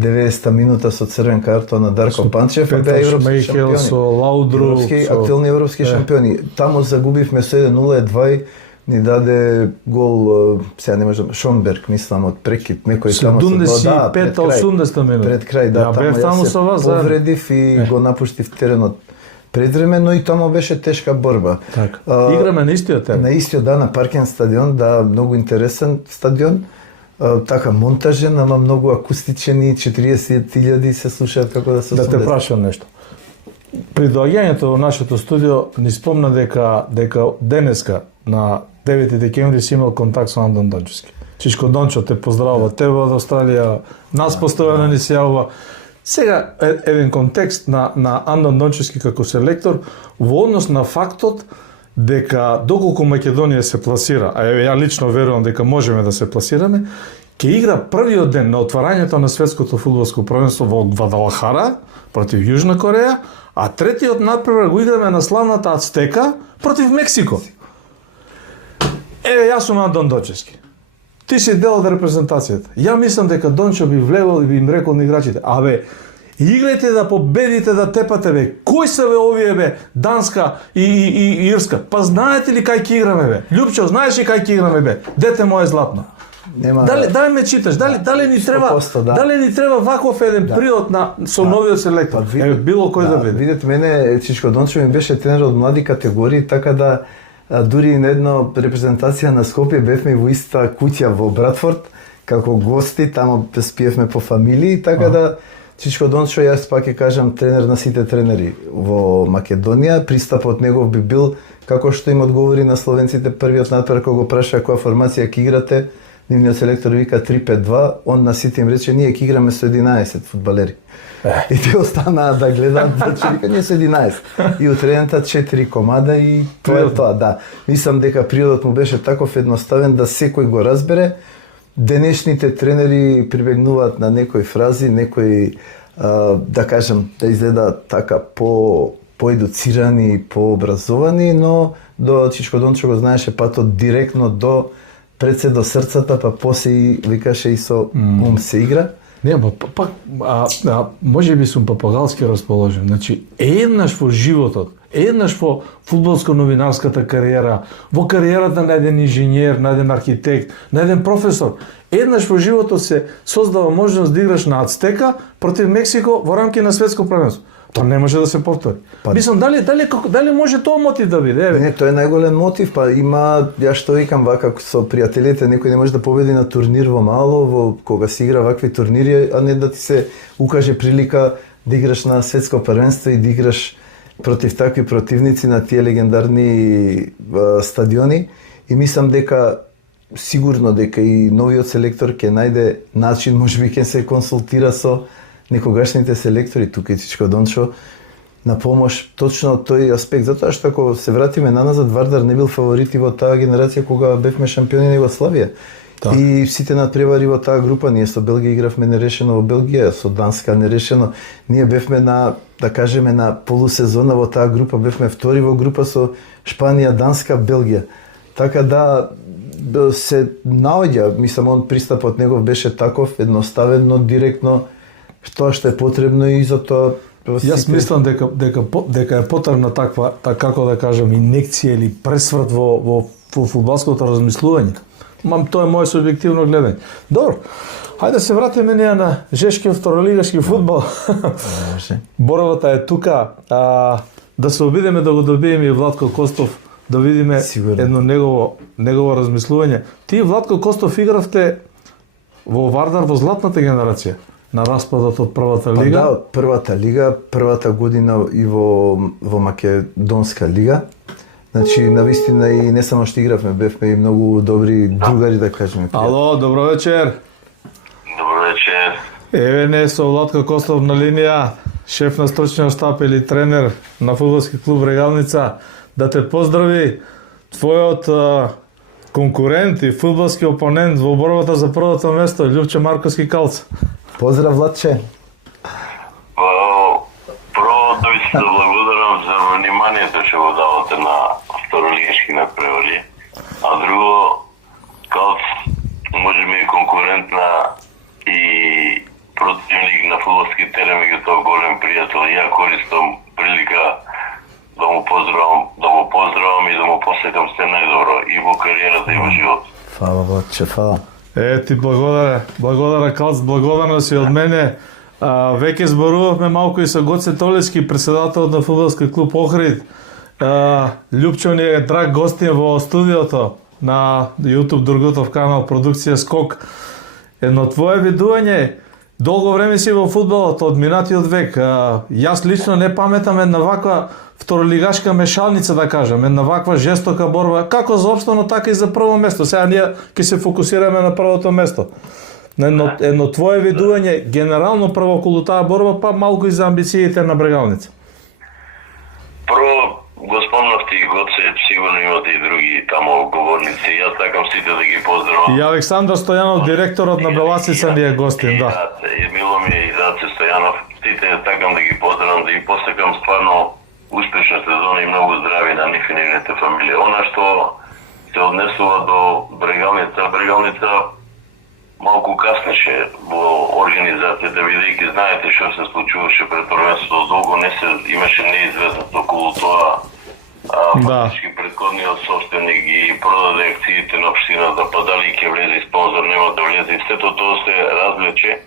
90-та минута со црвен картон на Дарко Панчев, беа европски шампиони. Со Лаудру, актуелни европски шампиони. Таму загубивме со 1-0, Едвај ни даде гол, сега не можам, Шонберг, мислам, од прекид, некој таму се 75-80 минути. Пред крај, да, таму јас се повредив и го напуштив теренот предвреме, но и таму беше тешка борба. Така. Играме на истиот терен. На истиот, да, на Паркен стадион, да, многу интересен стадион. Така монтажен, ама многу акустичен и 40.000 се слушаат како да се Да те прашам нешто. При доаѓањето во нашето студио ни спомна дека денеска на 9 декември си имал контакт со Андон Дончевски. Чичко Дончо те поздравува тебе од Австралија, нас постојано ни се јавува. Сега еден контекст на Андон Дончевски како селектор во однос на фактот дека доколку Македонија се пласира, а ја лично верувам дека можеме да се пласираме, ќе игра првиот ден на отварањето на светското фудбалско првенство во Гвадалахара против Јужна Кореја, а третиот надпревар го играме на славната Ацтека против Мексико. Јас сум Андон Дончевски. Ти си дел од репрезентацијата. Ја мислам дека Дончо би влегол и би им рекол на играчите: "Абе, играјте да победите, да тепате, бе. Кои се бе овие, бе? Данска и Ирска. Па знаете ли кај ќе играме, бе? Љупчо, знаеш ли кај ќе играме, бе? Дете мое златно." Дали ме читаш? Дали ни треба 100%, да. Дали ни треба ваков еден приод со новиот селектор? Било кој да биде. Видете, мене Чичко Дончев ми беше тренер од млади категории, така да дури на едно репрезентација на Скопје бевме во иста куќа во Братфорд како гости, таму спиевме по фамилии, така да Чичко Дончо, јас пак ќе кажам, тренер на сите тренери во Македонија. Пристапот негов би бил како што им одговори на словенците првиот надпревар кога го праша која формација ќе играте. Нивниот селектор вика 3-5-2, он на сите им рече ние ќе играме со 11 фудбалери. И те останаа да гледаат, значи вика ние со 11. И утредента 4 комада и тоа е тоа, да. Мислам дека приодот му беше таков едноставен да секој го разбере. Денешните тренери прибегнуваат на некои фрази, некои да кажем, да изгледа така поедуцирани, пообразовани, но до Чичко Дончо го знаеше патот директно пред се до срцата, па после и викаше и со ум се игра. Не, пак може би сум папагалски расположен. Значи, еднаш во животот, еднаш во фудбалско-новинарската кариера, во кариерата на еден инженер, на еден архитект, на еден професор, еднаш во животот се создава можност да играш на Ацтека против Мексико во рамки на светско првенство. Тоа не може да се повтори. Мислам, дали може тоа мотив да биде? Не, тоа е најголем мотив, па има, ја што викам вака со пријателите, некој не може да победи на турнир во мало, кога се игра вакви турнири, а не да ти се укаже прилика да играш на светско првенство и да играш против такви противници на тие легендарни стадиони. И мислам дека сигурно дека и новиот селектор ќе најде начин, можеби ќе се консултира со некогашните селектори, тука и Чичко Дончо, на помош точно од тој аспект, затоа што ако се вратиме наназад, Вардар не бил фаворит и во таа генерација кога бевме шампиони на Југославија. И сите надпревари во таа група, ние со Белгија игравме нерешено во Белгија, со Данска нерешено. Ние бевме на, да кажеме, на полусезона во таа група, бевме втори во група со Шпанија, Данска, Белгија. Така да се наоѓа, мислам, он пристапот негов беше таков, едноставен, но директно тоа што е потребно и за тоа. Јас мислам дека е потребна таква, како да кажам, инекција или пресврт во фудбалското размислување. Тоа е моје субјективно гледање. Добро. Хајде се вратиме ние на жешкиот второлигашки фудбал. Боровата е тука. Да се обидеме да го добиеме и Владко Костов, да видиме едно негово размислување. Ти, Владко Костов, игравте во Вардар во златната генерација на распадот од првата лига. Да, од првата лига, првата година и во Македонска лига. Значи, навистина и не само што игравме, бевме и многу добри другари, да кажеме. Ало, добро вечер. Добро вечер. Еве не со Владко Костов на линија. шеф на стручниот штаб или тренер на фудбалски клуб Брегалница, да те поздрави твојот конкурент и фудбалски опонент во борбата за првото место, Љупче Марковски Калц. Поздрав, Владче. Прво да ви се благодарам за вниманието што го давате на второлигашки надпревари, а друго, Калц може би е конкурентна и противник на фудбалски терен, меѓутоа голем пријател. Ја користам прилика да му поздравам и да му посекам се најдобро и во кариерата и во живот. Фала, Владче, фала. Ти благодаря Калц, благодарна си од мене. Веќе зборувавме малку и со Гоце Толевски, председателот на фудбалски клуб Охрид. Љупчо ни е драг гостин во студиото на YouTube Другутов канал Продукција Скок. Едно твое видување, долго време си во фудбалот, од минатиот век. Јас лично не паметам една ваква второлигашка мешалница, да кажем, една ваква жестока борба, како за опстано, така и за прво место. Сега ние ќе се фокусираме на првото место. Едно твое видување, генерално прво околу таа борба, па малку и за амбициите на Брегалница. Прво, го спомнавте и Гоце, сигурно имате и други тамо говорници. Јас сакам сите да ги поздравам. И Александар Стојанов, директорот на Беласица, ни е гостин, да. И мило ми е и Даце Стојанов. Сите сакам да ги поздравам, да им посекам стварно успешна сезона и многу здрави на нив и нивните фамилија. Она што се однесува до Брегалница малку каснеше во организацијата, бидејќи знаете што се случуваше пред првенството, долго имаше неизвестност околу тоа. Фактички предходниот собственик ги продаде акциите на општината, па дали ќе влезе спонзор, нема да влезе. Сето тоа се развлече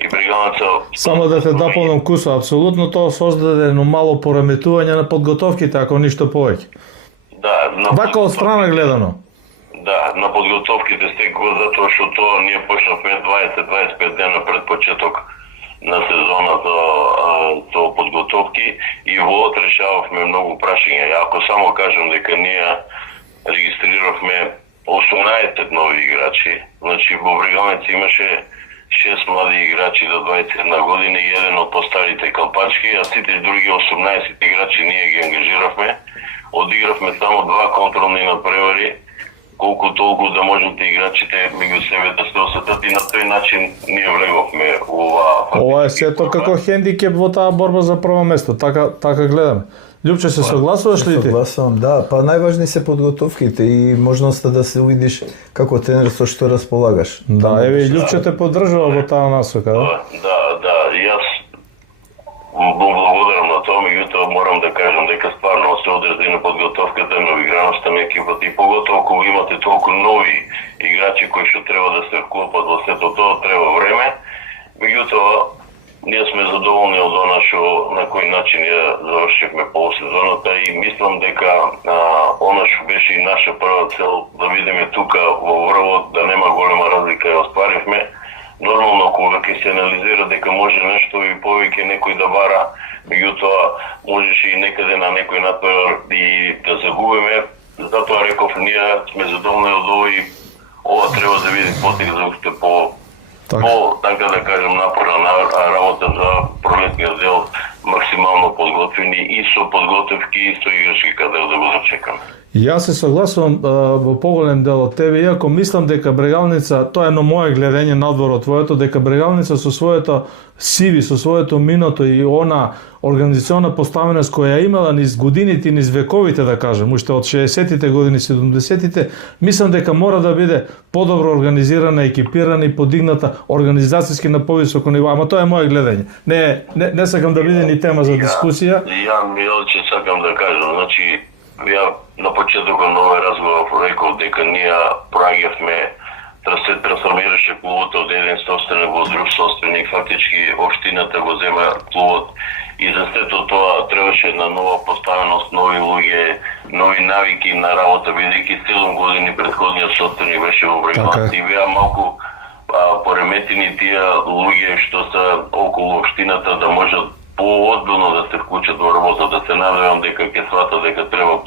и Брегалница... Само да те дополнам, Кусо, апсолутно тоа создаде едно мало пореметување на подготовките, ако ништо повеќе. Да, вака од страна гледано. Да, на подготовките стекува затоа што тоа ние почнавме 20-25 дена пред почеток на сезоната со подготовки и во решававме многу прашања. Ако само кажам дека ние регистриравме 18 нови играчи, значи во Брегалница имаше 6 млади играчи до 21 година и еден од постарите калпачки, а сите други 18 играчи ние ги ангажиравме. Одигравме само 2 контролни надпревари, колку толку да можете играчите меѓу себе да се осетат и на тој начин ние влеговме ова. Ова е сето како хендикеп во таа борба за прво место, така гледаме. Љупче, се согласуваш ли ти? Согласувам, да. Па најважни се подготовките и можноста да се увидиш како тренер со што располагаш. Да, еве и Љупче те поддржува во таа насока, да? Да, јас благодарам на тоа, меѓутоа морам да кажам дека стварно се одржи на подготовката на играноста на екипата и поготово кога имате толку нови играчи кои што треба да се вклопат во сето тоа, треба време. Меѓутоа, ние сме задоволни од она што на кој начин ја завршивме полусезоната и мислам дека она што беше и наша прва цел да видиме тука во врвот да нема голема разлика ја остваривме. Нормално, кога ќе се анализира дека може нешто и повеќе некој да бара, меѓутоа можеше и некаде на некој надпревар и да загубиме. Затоа реков, ние сме задоволни од ово и ова треба да види потик за уште така да кажем, напорна работа за пролетниот дел, максимално подготвени и со подготовки и со играчки кадар да го зачекаме. Јас се согласувам во поголем дел од тебе, иако мислам дека Брегалница, тоа е едно мое гледање надвор од твоето, дека Брегалница со своето CV, со своето миното и она организационна поставеност која имала низ годините и низ вековите, да кажем, уште од 60-тите години, 70-тите, мислам дека мора да биде подобро организирана, екипирана и подигната организацијски на повисоко ниво, ама тоа е мое гледање. Не сакам да биде ни тема за дискусија. Ја Милче сакам да кажам, значи ја на почетокот на овој разговор реков дека ние проаѓавме да се трансформираше клубот од еден собственик во друг собственик, фактички општината го зема клубот и за сето тоа требаше една нова поставеност, нови луѓе, нови навики на работа, бидејќи 7 години претходниот собственик беше во Брегалница и беа малку пореметени тие луѓе што се околу општината да можат поодбилно да се вклучат во работа, да се надевам дека ќе сватат дека треба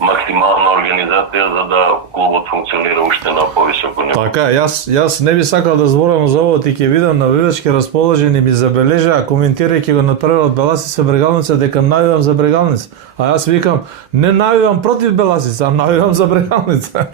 максимална организација за да клубот функционира уште на повисоко ниво. Така, јас не би сакал да зборам за ово, ти ќе видам навивачки расположени ми забележа, коментирајќи го на првот Беласица Брегалница дека навивам за Брегалница. А јас викам, не навивам против Беласица, а навивам за Брегалница.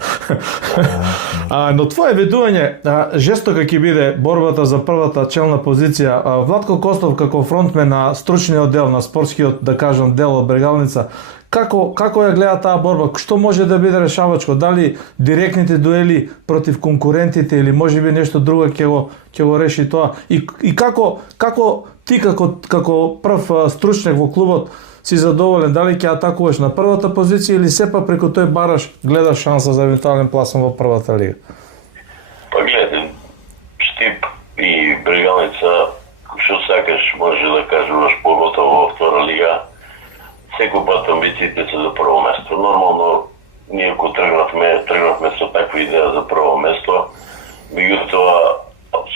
Но твое видување, жестока ќе биде борбата за првата челна позиција. Владко Костов како фронтмен на стручниот дел, на спортскиот, да кажам, дел од Брегалница, Како ја гледа таа борба? Што може да биде решавачко? Дали директните дуели против конкурентите или можеби нешто друго ќе го реши тоа? И како ти како прв стручник во клубот си задоволен? Дали ќе атакуваш на првата позиција или сепак преку тој бараш гледаш шанса за евентуален пласон во првата лига? Па гледате, Штип и Брегалница, што сакаш може да кажуваш, поготово во втора лига, секој пат амбициите се за прво место. Нормално, ние ако тргнавме со таква идеја за прво место, меѓутоа,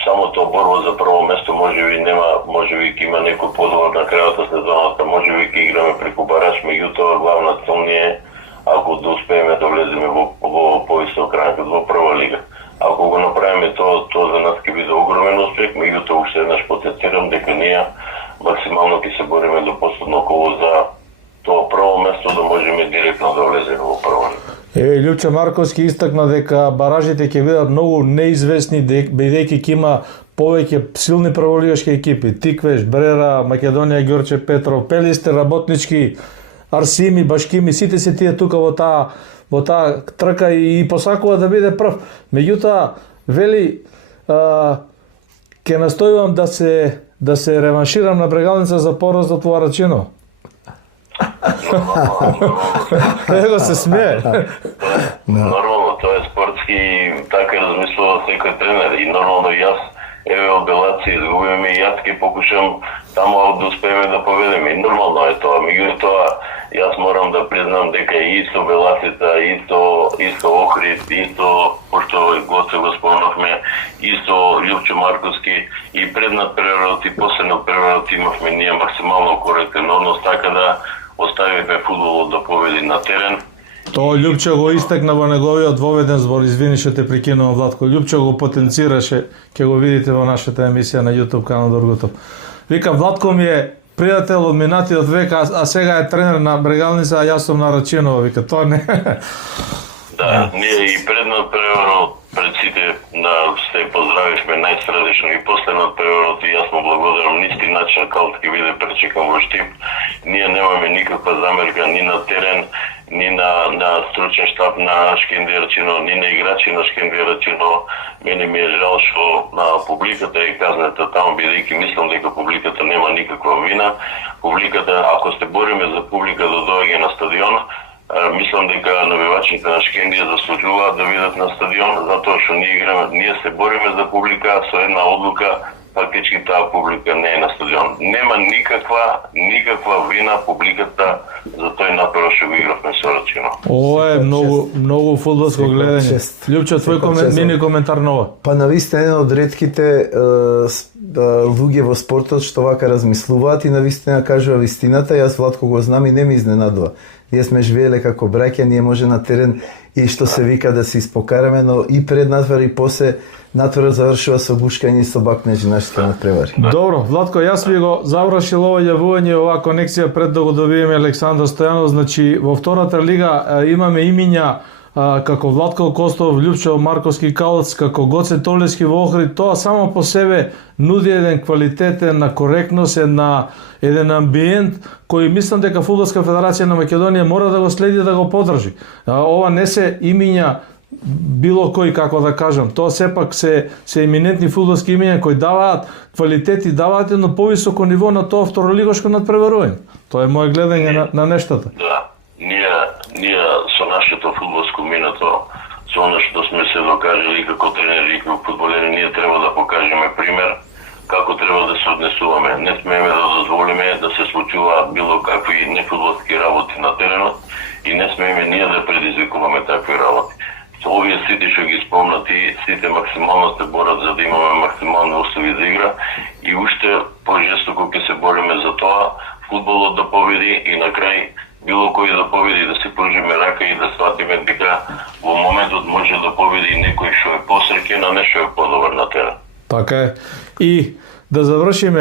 самото борба за прво место можеби ќе има некој подобар на крајот на сезоната, можеби ќе играме преку бараж, меѓутоа главна цел ни е, ако да успееме да влеземе во повисок ранг, во прва лига. Ако го направиме тоа за нас ќе биде огромен успех, меѓутоа уште еднаш потенцирам дека ние максимално ќе се бориме до последно коло за тоа прво место да можеме директно да влеземе во прва лига. Љупчо Марковски истакна дека баражите ќе бидат многу неизвестни, бидејќи ќе има повеќе силни прволигашки екипи. Тиквеш, Брера, Македонија, Ѓорче Петров, Пелисте, Работнички, Арсими, Башкими, сите се тие тука во таа трка и посакува да биде прв. Меѓутоа, вели, ќе настојувам да се реванширам на Брегалница за поразот во Арачино. Его се смее. Нормално, тоа е спортски и така размислува секој тренер и нормално јас од Белаци изгубиме и јас ќе покушам таму да успееме да победиме. И нормално е тоа. Меѓутоа, јас морам да признам дека исто Беласица, исто Охрид, исто, пошто го спомнавме, исто Љупчо Марковски и преднад прерод и последнот прерод имавме ние максимално коректен однос, така да оставивме фудбалот да победи на терен. Тоа Љупчо го истакна во неговиот воведен збор, извини што те прекинувам, Владко. Љупчо го потенцираше, ќе го видите во нашата емисија на YouTube канал Дорготов. Вика, Владко ми е пријател од минатиот век, а сега е тренер на Брегалница, а јас сум на Рачинова, вика, тоа не. Да, ние и преднот преворот пред сите се поздравишме најсредечно и последнот преворот и јас му благодарам на исти начин како ќе биде пречекан во Штип. Ние немаме никаква замерка ни на терен, ни на стручен штаб на Шкендерчино, ни на играчи на Шкендерчино. Мене ми е жал што на публиката е казната таму, бидејќи мислам дека публиката нема никаква вина. Публиката, ако се бориме за публика да доаѓа на стадион, мислам дека навивачите на Шкендија заслужуваат да видат на стадион, затоа што ние се бориме за публика со една одлука, фактички таа публика не е на стадион. Нема никаква вина публиката за тој напор што го игравме со Рачино. Ова е многу фудбалско гледање. Љупчо, твој мини коментар на ова? Па навистина еден од ретките луѓе во спортот што вака размислуваат и навистина кажува вистината. Јас Владко го знам и не ми изненадува. Ние сме живееле како браќа, ние може на терен и што се вика да се испокараме, но и пред натвор и после натвор завршува со гушкање и со бакнеџи нашите надпревари. Добро, Владко, јас би го завршил ова јавување, оваа конекција пред да го добиеме Александар Стојанов. Значи, во втората лига имаме имиња како Владко Костов, Љупчо Марковски Калц, како Гоце Толевски во Охрид. Тоа само по себе нуди еден квалитетен на коректност, еден амбиент кој мислам дека Фудбалска федерација на Македонија мора да го следи, да го поддржи. Ова не се имиња било кој, како да кажам. Тоа сепак се еминентни фудбалски имиња кои даваат квалитет и даваат едно повисоко ниво на тоа второлигашко надпреварување. Тоа е моје гледање на нештата. Да, ние со нашето фудбалско минато, со оно што сме се докажали како тренери и како фудбалери, ние треба да покажеме пример како треба да се однесуваме. Не смееме да дозволиме да се случуваат било какви нефудбалски работи на теренот и не смееме ние да предизвикуваме такви работи. Овие сите што ги спомнати, сите максимално се борат за да имаме максимални услови за игра и уште пожестоко ќе се бориме за тоа фудбалот да победи и на крај било кој да победи, да се пружиме рака и да сватиме дека во моментот може да победи и некој што е посреќен, а не што е подобар на терен. Така е. И да завршиме,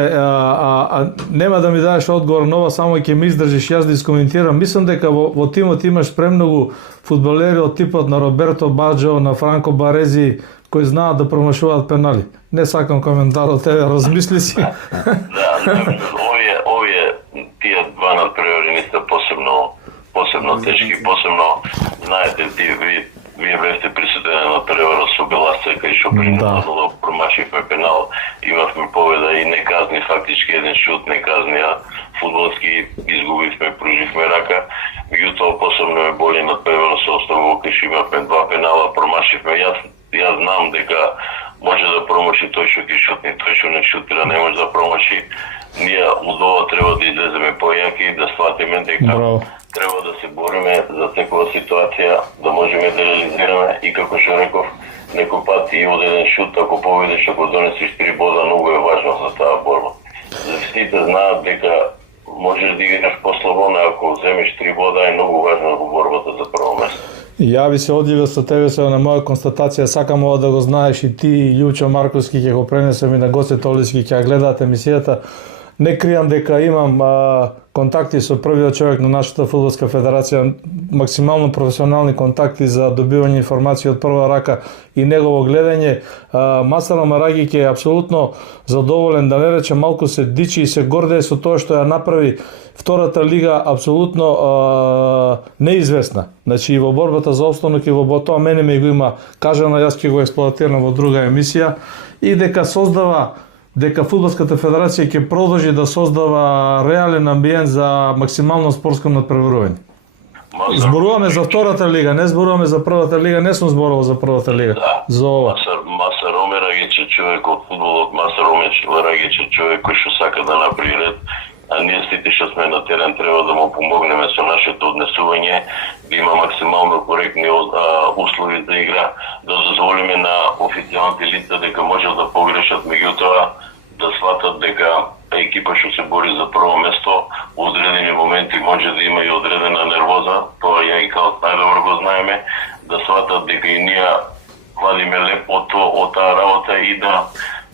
нема да ми дадеш одговор нова, само ќе ми издржиш јас да искоментирам. Мислам дека во тимот имаш премногу фудбалери од типот на Роберто Баджо, на Франко Барези, кои знаат да промашуваат пенали. Не сакам коментар од тебе, размисли си. Да, овие тие два надпревари не се посебно тешки, посебно знаете вие бевте присутени на преварот со Беласца кај што принудно промашивме пенал, имавме победа и не казни фактички еден шут, не казни, а фудбалски изгубивме, пруживме рака. Меѓутоа посебно ме боли на преварот со Оставо кај што имавме два пенала, промашивме. Јас знам дека може да промаши тој што ќе шутне, тој што не шутира не може да промаши. Ние од ова треба да излеземе појаки, да сватиме дека треба да се бориме за секоја ситуација, да можеме да реализираме и како што реков, некој пат и од еден шут, ако победиш, ако донесиш 3 бода, многу е важно за таа борба. Сите знаат дека можеш да играш послободно, ако земеш 3 бода, е многу важно во борбата за прво место. Ја би се одивил со тебе со на моја констатација, сакам ова да го знаеш и ти, и Љупчо Марковски, ќе го пренесем и на гостите Олиски, ќе ја гледаат емисијата. Не кријам дека имам контакти со првиот човек на нашата фудбалска федерација, максимално професионални контакти за добивање информации од прва рака и негово гледање. Масаро Марагиќ е апсолутно задоволен, да не речем малку се дичи и се гордее со тоа што ја направи втората лига апсолутно неизвестна. Значи и во борбата за опстанок и во тоа мене ме го има кажано, јас ќе го експлоатирам во друга емисија, и дека фудбалската федерација ќе продолжи да создава реален амбиент за максимално спортско надпреварување. Зборуваме за втората лига, не зборуваме за првата лига, не сум зборувал за првата лига. За ова. Масар Омерагиќ е човек од фудбалот, Масар Омерагиќ е човек кој што сака да направи ред, а ние сите што сме на терен треба да му помогнеме со нашето однесување, да има максимално коректни услови за игра, да дозволиме на официјалните лица дека можат да погрешат, меѓутоа да сватат дека екипа што се бори за прво место, во одредени моменти може да има и одредена нервоза, тоа ја и као најдобро го знаеме, да сватат дека и ние вадиме леп од таа работа и да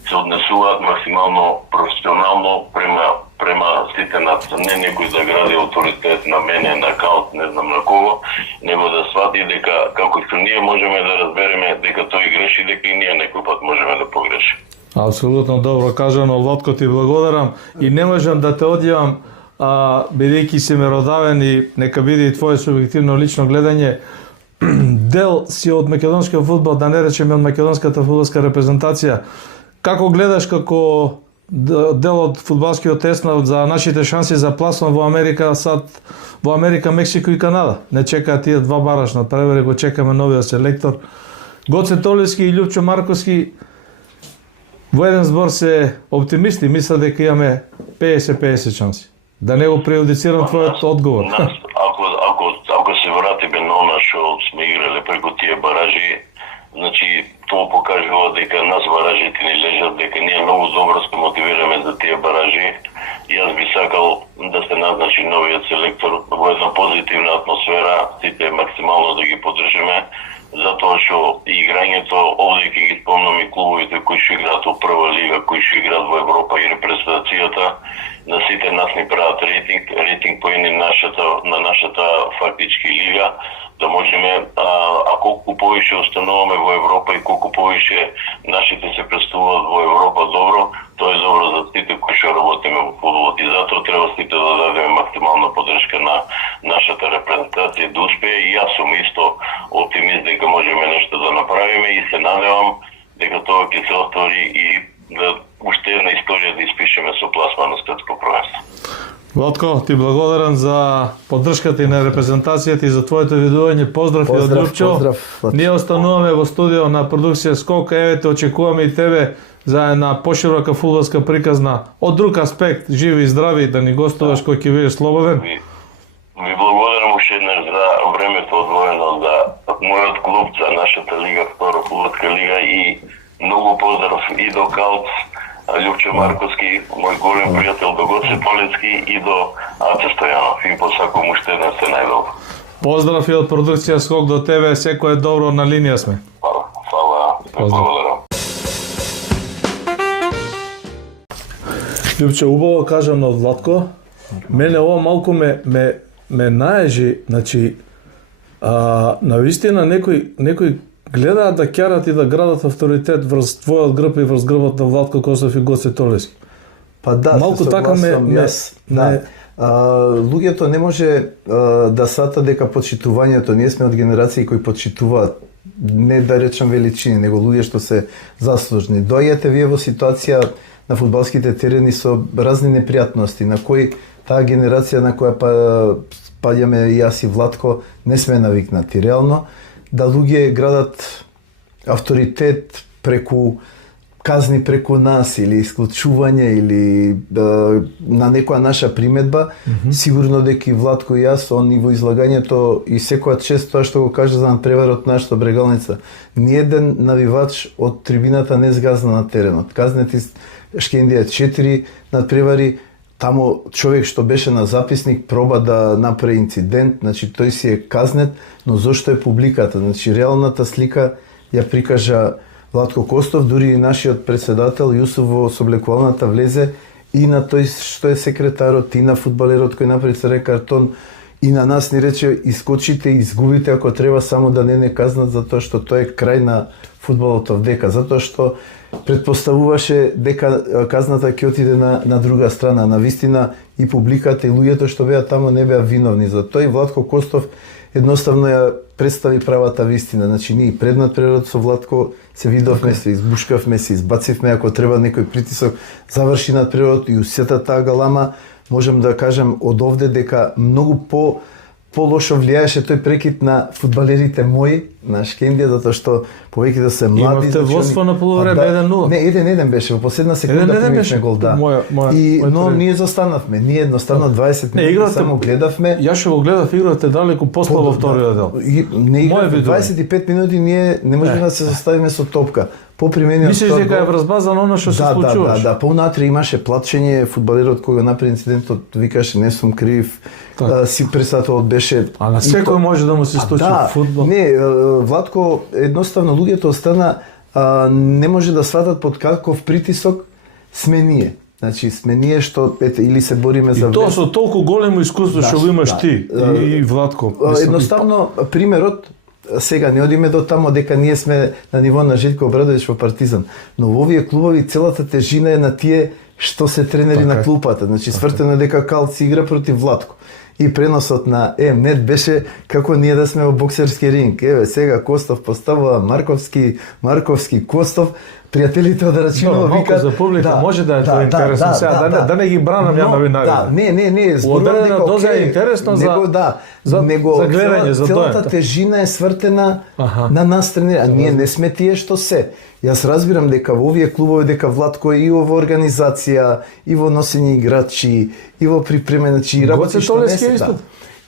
се однесуваат максимално професионално према сите нација. Не некој да гради авторитет на мене, на акаунт, не знам на кого, него да свати дека како што ние можеме да разбереме дека тој греши, дека и ние некој пат можеме да погрешиме. Апсолутно добро кажано, Лотко, ти благодарам и не можам да те одјавам, бидејќи си меродавен и нека биде и твое субјективно лично гледање. Дел си од македонскиот фудбал, да не речеме од македонската фудбалска репрезентација. Како гледаш како дел од фудбалскиот еснав за нашите шанси за пласман во Америка, во Америка, Мексико и Канада? Не чекаат тие два бараш надпревари, го чекаме новиот селектор. Гоце Толевски и Љупчо Марковски во еден збор се оптимисти, мислат дека имаме 50-50 шанси. Да не го преюдицирам твојот одговор. Ако се вратиме на она што сме играле преку тие баражи, значи тоа покажува дека нас баражите ни лежат, дека ние многу добро се мотивираме за тие баражи. Јас би сакал да се назначи новиот селектор во една позитивна атмосфера, сите максимално да ги поддржиме, затоа што играњето, овде ќе ги спомнам и клубовите кои што играат во прва лига, кои што играат во Европа и репрезентацијата, на сите нас ни прават рейтинг поени на нашата фактички лига, да можеме, а колку повише остануваме во Европа и колку повише нашите се представуваат во Европа добро, тоа е добро за сите кои што работиме во фудбалот и затоа треба сите да дадеме максимална поддршка на нашата репрезентација да успее и јас сум исто оптимист дека можеме нешто да направиме и се надевам дека тоа ќе се оствари и да уште една историја да испишеме со пласман на светско првенство. Владко, ти благодарам за поддршката и на репрезентацијата и за твоето видување. Поздрав и од Љупчо. Ние остануваме во студио на продукција Скок, еве те очекуваме и тебе за една поширока фудбалска приказна од друг аспект, живи и здрави, да ни гостуваш кој ќе бидеш слободен. Ви благодарам уште еднаш за времето одвоено за мојот клуб, за нашата лига, втора фудбалска лига и многу поздрав и до Калц, Љупче Марковски, мој голем пријател до Гоце Полински и до Аце Стојанов. Им посакувам уште еден се најдобро. Поздрав и од продукција Скок до тебе, секој е добро, на линија сме. Фала, благодарам. Љупче, убаво кажано од Владко. Мене ова малку ме наежи, значи, навистина некој гледаат да ќарат и да градат авторитет врз твојот грб и врз грбот на Владко Костов и Гоце Толески. Па да, малку така луѓето не може да сата дека почитувањето, ние сме од генерации кои почитуваат, не да речам величини, него луѓе што се заслужни. Доаѓате вие во ситуација на фудбалските терени со разни непријатности, на кои таа генерација на која спаѓаме и јас и Владко не сме навикнати. Реално, да луѓе градат авторитет преку казни преку нас или исклучување или на некоја наша приметба, сигурно дека и Владко и јас, он и во излагањето и секоја чест тоа што го кажа за надпреварот нашата Брегалница, ниеден навивач од трибината не згазна на теренот. Казнети Шкендија 4 надпревари, тамо човек што беше на записник проба да направи инцидент, значи тој си е казнет, но зошто е публиката? Значи реалната слика ја прикажа Владко Костов, дури и нашиот председател Јусуф во соблекувалната влезе и на тој што е секретарот, и на фудбалерот кој направи црвен картон, и на нас ни рече искочите и изгубите ако треба, само да не казнат, затоа што тоа е крај на фудбалот овдека, затоа што предпоставуваше дека казната ќе отиде на друга страна. На вистина и публиката и луѓето што беа тамо не беа виновни за тоа, и Владко Костов едноставно ја представи правата вистина. Значи ние пред надпреварот со Владко се видовме, се избушкавме, се избацивме, ако треба некој притисок, заврши надпреварот и усета таа галама, можам да кажам од овде дека многу по-лошо влијаеше тој прекид на фудбалерите мои на Шкендија, затоа што повеќе да се млади. Имавте водство на полувреме 1-0. Не, 1-1 беше, во последна секунда примивме гол, да. Но ние застанавме, ние едноставно 20 минути само гледавме. Јас што го гледав играте далеку после во вториот дел. Не игравме 25 минути, ние не можеме да се заставиме со топка. По примениот мислиш дека е врз база на она што се случуваше? Да, понатре имаше плачење, фудбалерот кој го направи инцидентот викаше не сум крив. Си председателот беше... А на секој може да му се случи фудбал. Не, Владко, едноставно луѓето остана не може да сватат под каков притисок сме ние. Значи сме ние што или се бориме за власт. И тоа со толку големо искуство што го имаш ти и Владко. Едноставно примерот сега не одиме до тамо дека ние сме на ниво на Желјко Обрадовиќ во Партизан, но во овие клубови целата тежина е на тие што се тренери на клупата. Значи свртено дека Калци игра против Владко. И преносот на М-нет беше како ние да сме во боксерски ринг. Еве сега Костов поставува Марковски Костов. Пријателите од Рачинова викаат за публика може да е тоа интересно сега да не ги бранам ја новинарите. Да, не, зборувам дека доза е интересно за гледање, за целата тежина е свртена на нас тренери, а ние не сме тие што се. Јас разбирам дека во овие клубови дека Владко и во организација, и во носење играчи, и во припреме, значи работи што не се.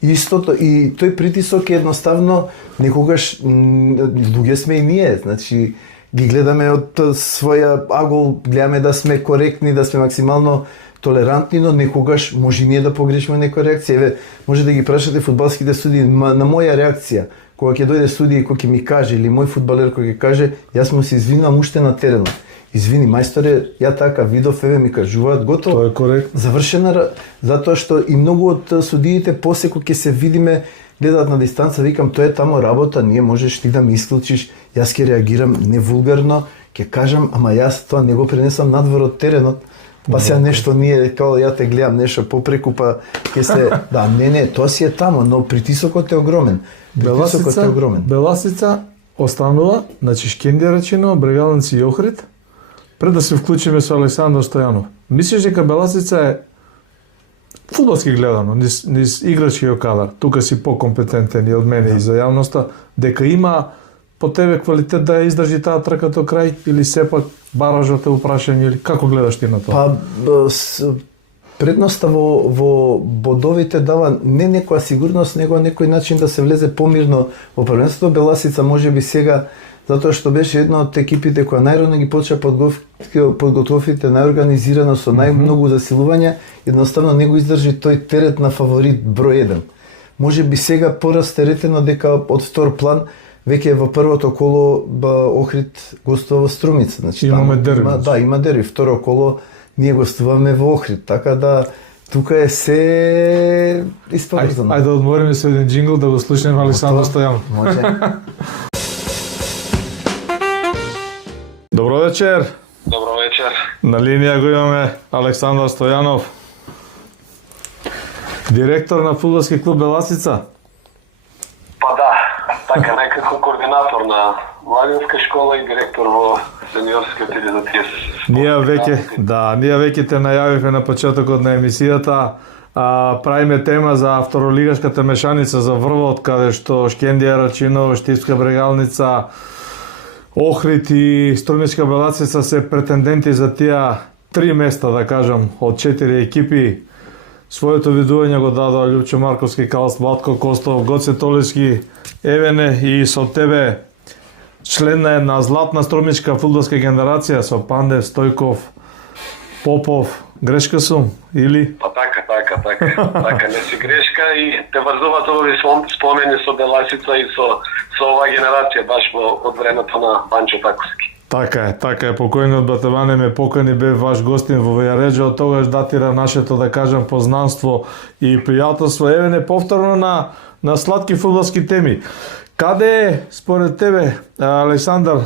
Истото, и тој притисок е едноставно некогаш луѓе сме и ние, значи ги гледаме од своја агол, гледаме да сме коректни, да сме максимално толерантни, но некогаш може ние да погрешиме некоја реакција. Еве, може да ги прашате фудбалските судии на моја реакција, кога ќе дојде судија и кога ќе ми каже, или мој фудбалер кога ќе каже, јас му се извинувам уште на теренот. Извини, мајсторе, ја така видов, еве ми кажуваат, готово. Тоа е коректно. Завршена, затоа што и многу од судиите после кога ќе се видиме, гледаат на дистанца, викам, тоа е тамо работа, ние можеш ти да ми исклучиш, јас ќе реагирам не вулгарно, ќе кажам, ама јас тоа не го пренесам надвор од теренот, па сега нешто ние, као ја те гледам нешто попреку, па ќе се... Да, не, тоа си е тамо, но притисокот е огромен. Беласица останува, значи Шкендија Рачинова, Брегалници и Охрид, пред да се вклучиме со Александар Стојанов. Мислиш дека Беласица е фудбалски гледано, низ играчкиот кадар, тука си покомпетентен и од мене и за јавноста, дека има по тебе квалитет да ја издржи таа трка до крај, или сепак баражот е упрашање, или како гледаш ти на тоа? Па, предноста во бодовите дава не некоја сигурност, него некој начин да се влезе помирно во првенството. Беласица можеби сега затоа што беше една од екипите која најрано ги почна подготовките најорганизирано со најмногу засилување, едноставно не го издржи тој терет на фаворит број 1. Може би сега порастеретено дека од втор план веќе во првото коло Охрид гостува во Струмица. Значи, имаме дерби. Има дерби. Второ коло ние гостуваме во Охрид, така да тука е се исповрзано. Ајде да одмориме со еден џингл да го слушнеме Александар Стојанов. Може. Добро вечер. Добро вечер. На линија го имаме Александар Стојанов, директор на фудбалски клуб Беласица. Па да, така некако координатор на младинска школа и директор во сениорскиот или за тие. Ние веќе те најавивме на почетокот на емисијата. Правиме тема за второлигашката мешаница за Врвот, каде што Шкендија, Рачиново, Штипска Брегалница, Охрид и Струмичка Беласица се претенденти за тие 3 места, да кажам, од 4 екипи. Своето видување го дадоа Љупчо Марковски, Калс Владко Костов, Гоце Толевски, Евене и со тебе член на една златна струмичка фудбалска генерација со Пандев, Стојков, Попов. Грешка сум или? Па така, не си грешка и те врзуваат овие спомени со Беласица и со оваа генерација баш од времето на Банчо Таковски. Така е, покојниот Батеване ме покани, бев ваш гостин во Вајареџа, од тогаш датира нашето, да кажам, познанство и пријателство. Еве повторно на сладки фудбалски теми. Каде е, според тебе, Александар,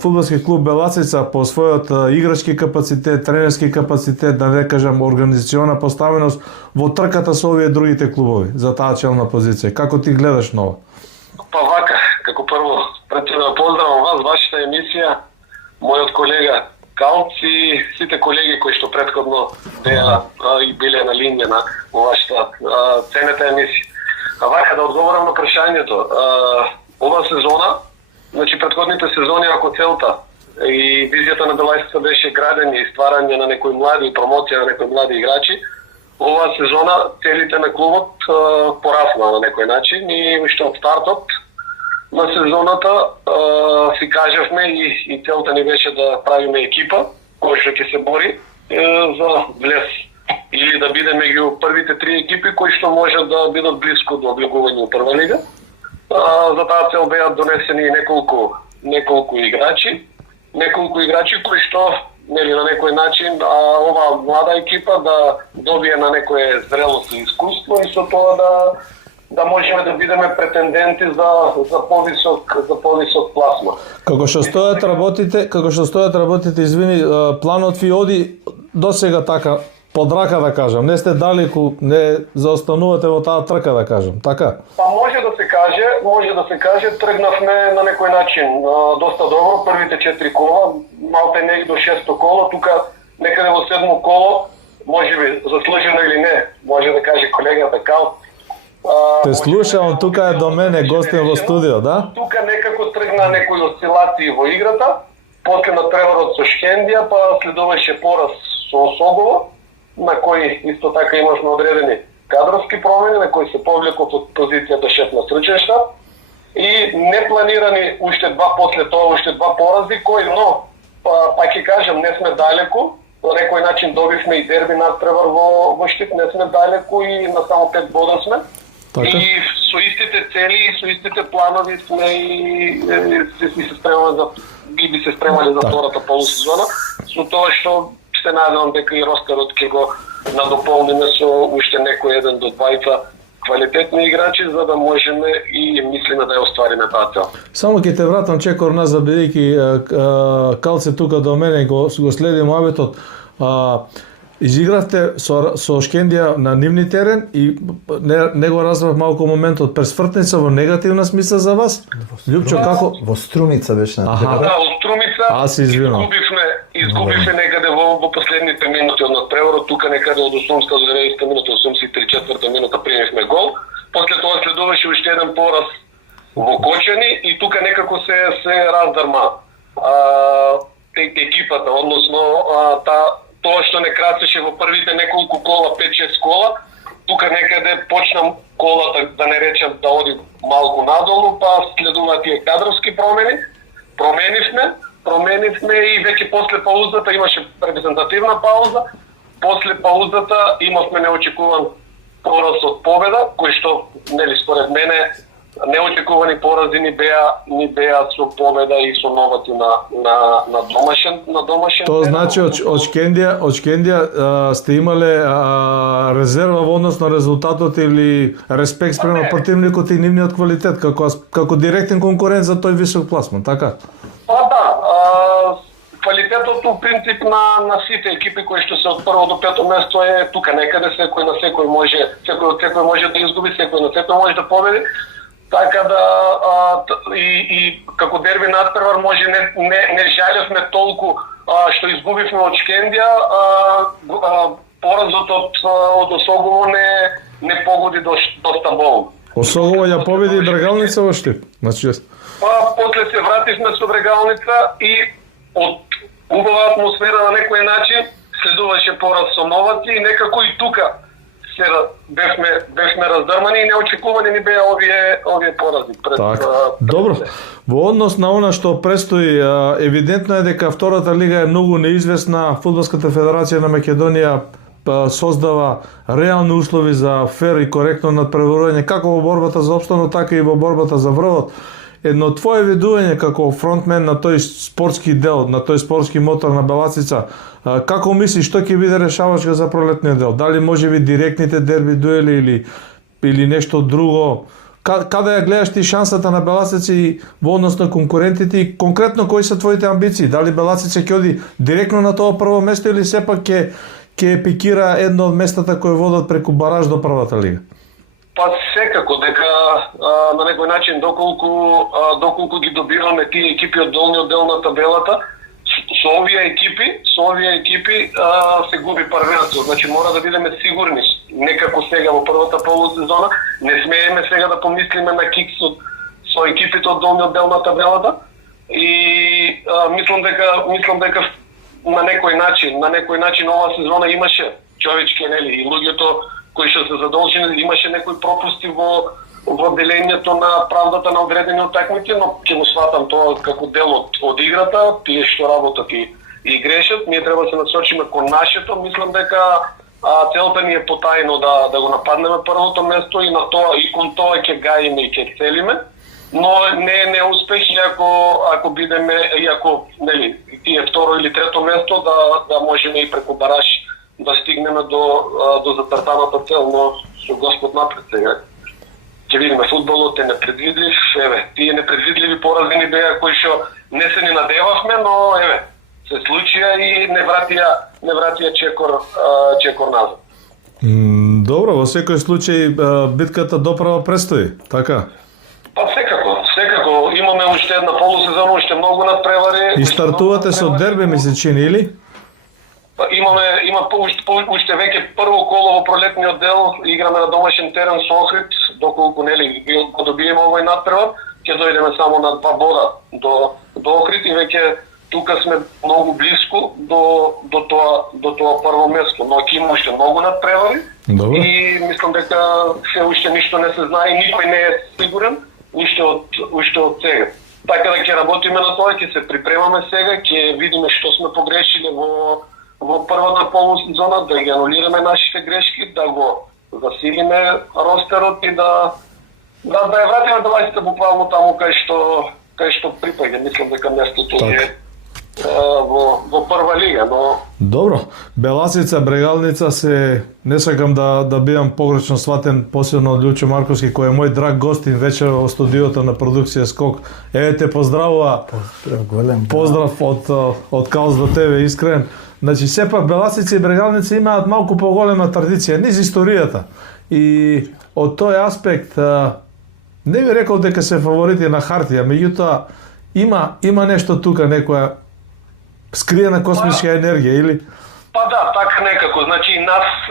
фудбалски клуб Беласица по својот играчки капацитет, тренерски капацитет, да не кажам организациона поставеност во трката со овие другите клубови за таа челна позиција? Како ти гледаш на ова? Па вака, како прво, пред да поздравам вас, вашата емисија, мојот колега Калц и сите колеги кои што претходно беа и биле на линија на вашата ценета емисија. Вака, да одговорам на прашањето. Ова сезона, значи предходните сезони, ако целта и визијата на Беласица беше градење и стварање на некои млади и промоција на некои млади играчи, оваа сезона целите на клубот порасна на некој начин и уште од стартот на сезоната си кажавме и целта ни беше да правиме екипа која што ќе се бори за влез или да биде меѓу првите 3 екипи кои што можат да бидат блиску до облегување во прва лига. За таа цел беа донесени неколку играчи кои што нели на некој начин оваа млада екипа да добие на некое зрелост и искуство и со тоа да можеме да бидеме претенденти за повисок пласма. Како што стојат работите, извини, планот ви оди досега така под рака, да кажам. Не сте далеку, не заостанувате во таа трка, да кажам, така? Па може да се каже, тргнавме на некој начин доста добро, првите 4 кола, малте не и до 6-то коло, тука некаде во 7-то коло, можеби заслужено или не, може да каже колегата Кал. Те слушам, тука е до мене, гостин во студио, да? Тука некако тргна некои осцилации во играта, после на преворот со Шкендија, па следуваше пораз со Согова, на кој исто така имавме одредени кадровски промени, на кој се повлекот од позицијата шеф на стручен штаб и непланирани уште два порази, кои, но, па ќе кажам, не сме далеку, на некој начин добивме и дерби надпревар во Штип, не сме далеку и на само 5 бода сме. Така? И со истите цели и со истите планови сме и би се спремале за втората полусезона, со тоа што се надевам дека и ростерот ќе го надополниме со уште некој 1 до 2 квалитетни играчи, за да можеме и мислиме да ја оствариме таа цел. Само ќе те вратам чекор назад, бидејќи Калце тука до мене го следи муабетот. Изигравте со Шкендија на нивни терен и не го разбрав малку моментот, пресвртница во негативна смисла за вас? Љупчо, како? Во Струмица беше на терен. Да, во Струмица изгубивме некаде во последните минути од надпреворот, тука некаде од 80 до 90 минута, 83-4 минута примивме гол. После тоа следуваше уште еден пораз во Кочани и тука некако се раздрма екипата, односно тоа што не крацеше во првите неколку кола, 5-6 кола, тука некаде почнам колата, да не речам, да оди малку надолу, па следуваат тие кадровски промени променивме и веќе после паузата имаше репрезентативна пауза. После паузата имавме неочекуван пораз од победа, кој што нели според мене неочекувани порази ни беа со победа и со новати на домашен. Тоа значи од Шкендија сте имале резерва во однос на резултатот или респект спрема противникот и нивниот квалитет како директен конкурент за тој висок пласман, така? Па да, квалитетот у принцип на сите екипи кои што се од прво до пето место е тука некаде, секој може да изгуби, секој на секој може да победи. Така да и како дерби надпревар може не жалевме толку што изгубивме од Шкендија, поразот од Осогово не погоди доста болно. Осогово ја победи Брегалница оште. Значи па после се вративме со Брегалница и од убава атмосфера на некој начин следуваше пораз со Новаци и некако и тука бевме раздрмани и неочекувани ни беа овие порази. Добро. Во однос на она што престои, евидентно е дека втората лига е многу неизвестна. Фудбалската федерација на Македонија создава реални услови за фер и коректно надпреварување како во борбата за опстанок, така и во борбата за врвот. Едно твое видување како фронтмен на тој спортски дел, на тој спортски мотор на Беласица, како мислиш што ќе биде решавачка за пролетниот дел? Дали можеби директните дерби дуели или нешто друго? Каде ја гледаш ти шансата на Беласица и во однос на конкурентите и конкретно кои се твоите амбиции? Дали Беласица ќе оди директно на тоа прво место или сепак ќе пикира едно од местата кои водат преку бараж до првата лига? Па секако дека на некој начин доколку ги добиваме тие екипи од долниот дел на табелата, со овие екипи се губи првенство. Значи мора да бидеме сигурни, некако сега во првата полусезона, не смееме сега да помислиме на кикс со екипите од долниот дел на табелата и мислам дека на некој начин оваа сезона имаше човечки и луѓето кои што се задолжени, имаше некои пропусти во делењето на правдата на одредени утакмици, но ќе го сватам тоа како дел од играта, тие што работат и грешат, ние треба да се насочиме кон нашето, мислам дека целта ни е потајно да го нападнеме првото место и на тоа и кон тоа ќе гаиме и ќе целиме, но не е неуспех и ако бидеме и ако нели тие второ или трето место да можеме и преку бараж да стигнеме до зацртаната цел, но со Господ напред сега. Ќе видиме, фудбалот е непредвидлив, тие непредвидливи порази ни беа кои што не се ни надевавме, но се случија и не вратија чекор назад. Добро, во секој случај битката доправа престои, така? Па секако, имаме уште една полусезона, уште многу надпревари. И стартувате со дерби, ми се чини, или? Има уште веќе прво коло во пролетниот дел, играме на домашен терен со Охрид, доколку нели го добиеме овој надпревар, ќе дојдеме само на 2 бода до Охрид и веќе тука сме многу блиску до тоа прво место, но ќе има уште многу надпревари. Добре. И мислам дека се уште ништо не се знае, никој не е сигурен уште од сега. Така да ќе работиме на тоа, ќе се припремаме сега, ќе видиме што сме погрешиле во првата полусезона, да ги анулираме нашите грешки, да го засилиме ростерот и да ја вратиме Беласица буквално таму кај што припаѓа. Мислам дека местото е во прва лига, но Добро, Беласица, Брегалница се не сакам да бидам погрешно сватен, посебно од Лјучо Марковски кој е мој драг гостин вечер во студиото на продукција Скок. Еве те поздравува. Поздрав од Каос до тебе, искрен. Значи сепак Беласица и Брегалница имаат малку поголема традиција низ историјата. И од тој аспект не би рекол дека се фаворити на хартија, меѓутоа има нешто тука, некоја скриена космичка енергија, или? Па да, така некако. Значи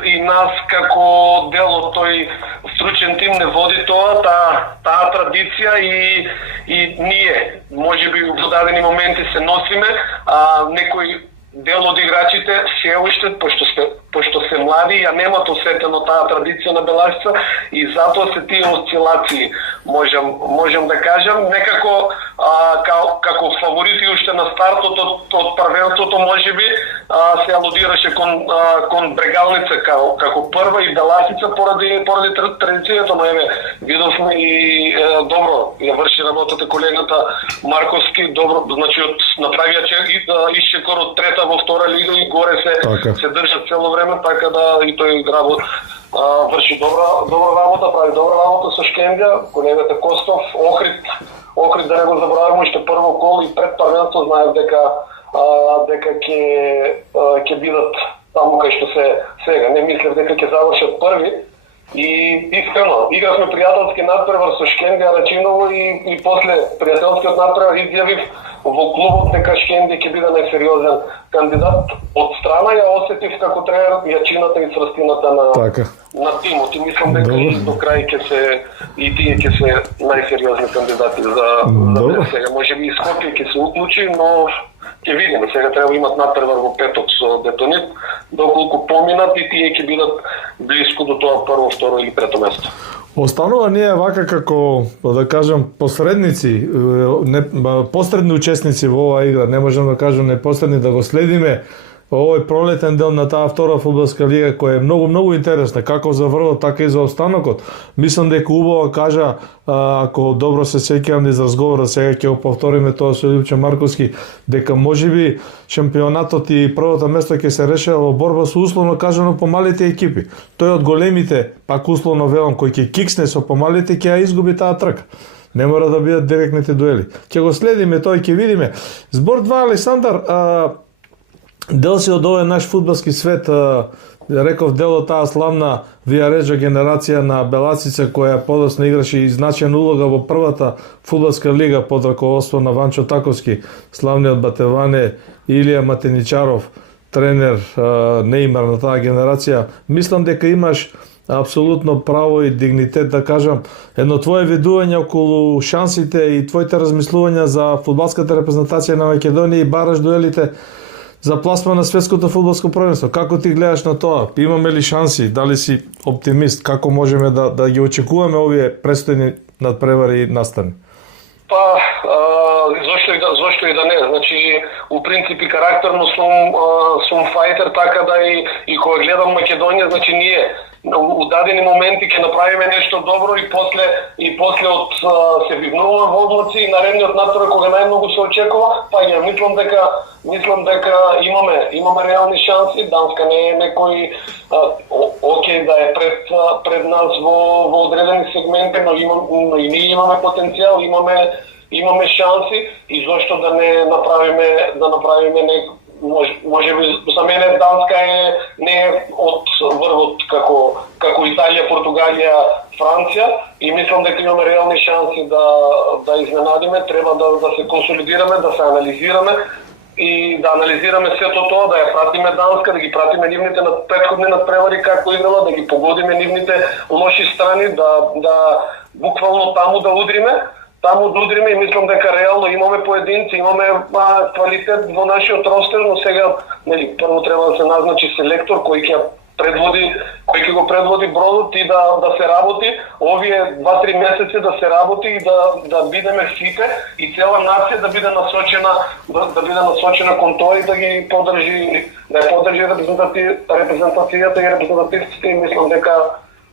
и нас како дел од тој стручен тим не води таа традиција и ние можеби во дадени моменти се носиме, некој дел од играчите се уште, пошто се млади, ја немат осетено таа традиција на Беласица и затоа се тие осцилации можам да кажам, некако како фаворити уште на стартот од првенството можеби се алудираше кон Брегалница како прва и Беласица поради традицијата, но еве видовме и добро ја врши работата колегата Марковски, добро, значи направија исчекор од трета во втора лига и горе се држат цело време, така да и тој работ врши добра работа, прави добра работа со Шкендија, колегата Костов, Охрид да не го забраваме, уште прво кол и пред првенство знаев дека ќе бидат таму кај што се сега. Не мислев дека ќе завршат први и искрено игравме пријателски надпревар со Шкендија Рачиново и после пријателскиот надпревар изјавив во клубот дека Шкендија ќе биде најсериозен кандидат. Од страна ја осетив како тренер јачината и цврстината на тимот и мислам дека и до крај и тие ќе се најсериозни кандидати за сега. Можеби и Скопје ќе се уклучи, но ќе видиме. Сега треба имат надпревар во петок со Детонит, доколку поминат и тие ќе бидат блиску до тоа прво, второ или трето место. Останува ние вака како, да кажам, посредници, посредни учесници во оваа игра, не можам да кажам непосредни, да го следиме овој пролетен дел на таа втора фудбалска лига која е многу интересна, како за врвот, така и за останокот. Мислам дека убаво кажа, ако добро се сеќавам низ разговорот, сега ќе го повториме тоа со Лјупче Марковски, дека можеби шампионатот и првото место ќе се решава во борба со условно кажано помалите екипи. Тој од големите, пак условно велам, кој ќе киксне со помалите, ќе ја изгуби таа трка. Не мора да бидат директните дуели. Ќе го следиме, тој ќе видиме. Збор 2, Александар, дел си од овој наш фудбалски свет, реков дел од таа славна Вијареџа генерација на Беласица која подоцна играше и значајна улога во првата фудбалска лига под раководство на Ванчо Таковски, славниот Батеване, Илија Матеничаров, тренер неимар на таа генерација. Мислам дека имаш апсолутно право и дигнитет да кажам едно твое видување околу шансите и твоите размислувања за фудбалската репрезентација на Македонија и бараш дуелите за пласма на светското фудбалско првенство. Како ти гледаш на тоа? Имаме ли шанси? Дали си оптимист? Како можеме да ги очекуваме овие предстојни надпревари и настани? Па, зошто и да не? Значи, у принципи карактерно сум фајтер, така да и кога гледам Македонија, значи ние у дадени моменти ќе направиме нешто добро и после од се вивнуваме во облаци и наредниот надпревар кога најмногу се очекува, па ја мислам дека имаме реални шанси. Данска не е некој окей да е пред нас во одредени сегменти, но и ние имаме потенцијал, имаме шанси и зошто да не направиме можеби за мене Данска не е од врвот како Италија, Португалија, Франција и мислам дека имаме реални шанси да изненадиме. Треба да се консолидираме, да се анализираме и да анализираме сето тоа, да ја пратиме Данска, да ги пратиме нивните претходни надпревари како играла, да ги погодиме нивните лоши страни, да буквално таму да удриме и мислам дека реално имаме поединци, имаме квалитет во нашиот ростер, но сега прво треба да се назначи селектор кој ќе го предводи бродот и да се работи овие 2-3 месеци да се работи и да бидеме сите и цела нација да биде насочена кон тоа и да ги поддржи репрезентацијата и репрезентативците и мислам дека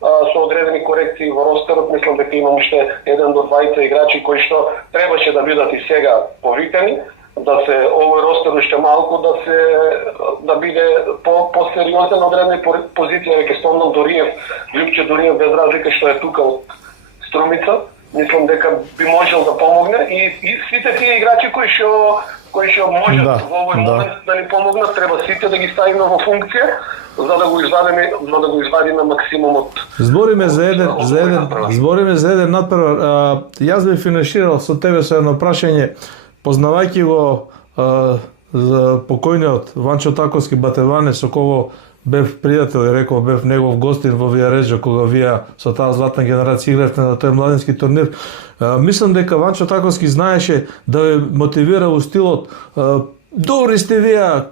со одредени корекции во ростерот, мислам дека имам уште 1 до 2 играчи кои што требаше да бидат и сега повикани, да се овој ростер уште малку да биде по-сериозен на одредени позиција, веќе спомнам Лјупче Дориев без разлика што е тука од Струмица, мислам дека би можел да помогне и сите тие играчи кои што можат во овој момент да ни помогнат, треба сите да ги ставиме во функција за да го извадиме максимумот. Збориме за еден надпревар. Јас би финиширал со тебе со едно прашање, познавајќи го за покојниот Ванчо Таковски Батеване, со кого бев пријател и реков бев негов гостин во Вијареџа кога вие со таа златна генерација игравте на тој младински турнир. Мислам дека Ванчо Таковски знаеше да ве мотивира во стилот добри сте вие,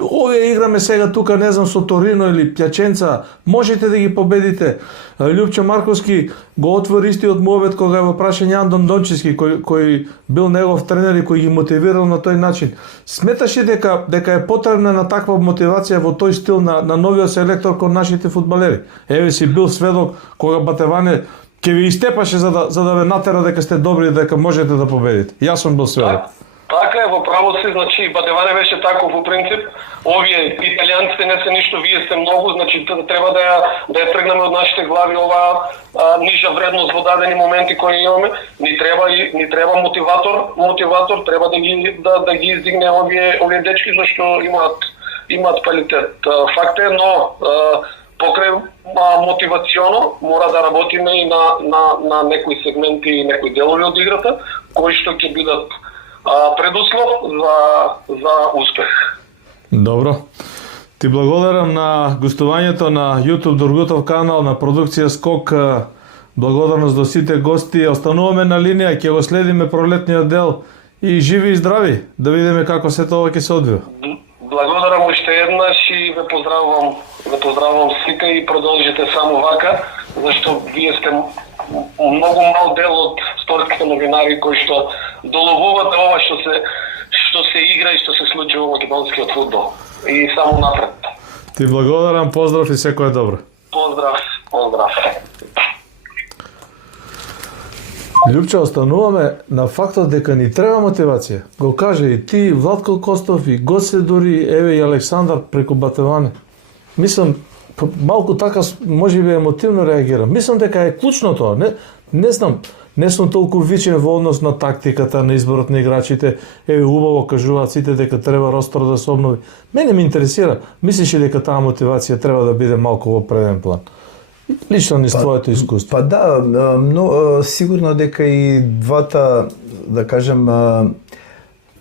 овие играме сега тука, не знам, со Торино или Пјаченца, можете да ги победите. Љупчо Марковски го отвори истиот муабет кога го прашање Андон Дончевски, кој бил негов тренер и кој ги мотивирал на тој начин. Сметаш ли дека е потребна на таква мотивација во тој стил на новиот селектор кон нашите фудбалери? Еве си бил сведок кога Батеване ќе ви истепаше за да ве натера дека сте добри и дека можете да победите. Јас сум бил сведок. Така е, во право си, значи Батеване беше таков во принцип. Овие италијанците не се ништо, вие сте многу, значи треба да ја тргнеме од нашите глави оваа нижа вредност во дадени моменти кои имаме. Ни треба мотиватор, треба да ги издигне овие дечки зашто имаат квалитет. Факт е, но покрај мотивационо мора да работиме и на некои сегменти и некои делови од играта кои што ќе бидат предуслов за успех. Добро. Ти благодарам на гостувањето на YouTube Дургутов канал, на продукција Скок. Благодарност до сите гости. Остануваме на линија, ќе го следиме пролетниот дел и живи и здрави, да видиме како се тоа ќе се одвива. Благодарам уште еднаш и ве поздравувам сите и продолжите само вака, зашто вие сте многу мал дел од спортските новинари кои што доловувате ова што се игра и што се случува во македонскиот фудбал. И само напред. Ти благодарам, поздрав и секое добро. Поздрав. Љупче, остануваме на фактот дека ни треба мотивација. Го каже и ти, Владко Костов, и Гоце дури, еве и Александар преку Батеване. Мислам, малку така можеби емотивно реагирам. Мислам дека е клучно тоа. Не знам, не сум толку вичен во однос на тактиката, на изборот на играчите. Еве убаво кажуваат сите дека треба ростер да се обнови. Мене ме интересира. Мислиш ли дека таа мотивација треба да биде малку во преден план? Лично низ твоето искуство. Па да, но сигурно дека и двата, да кажем,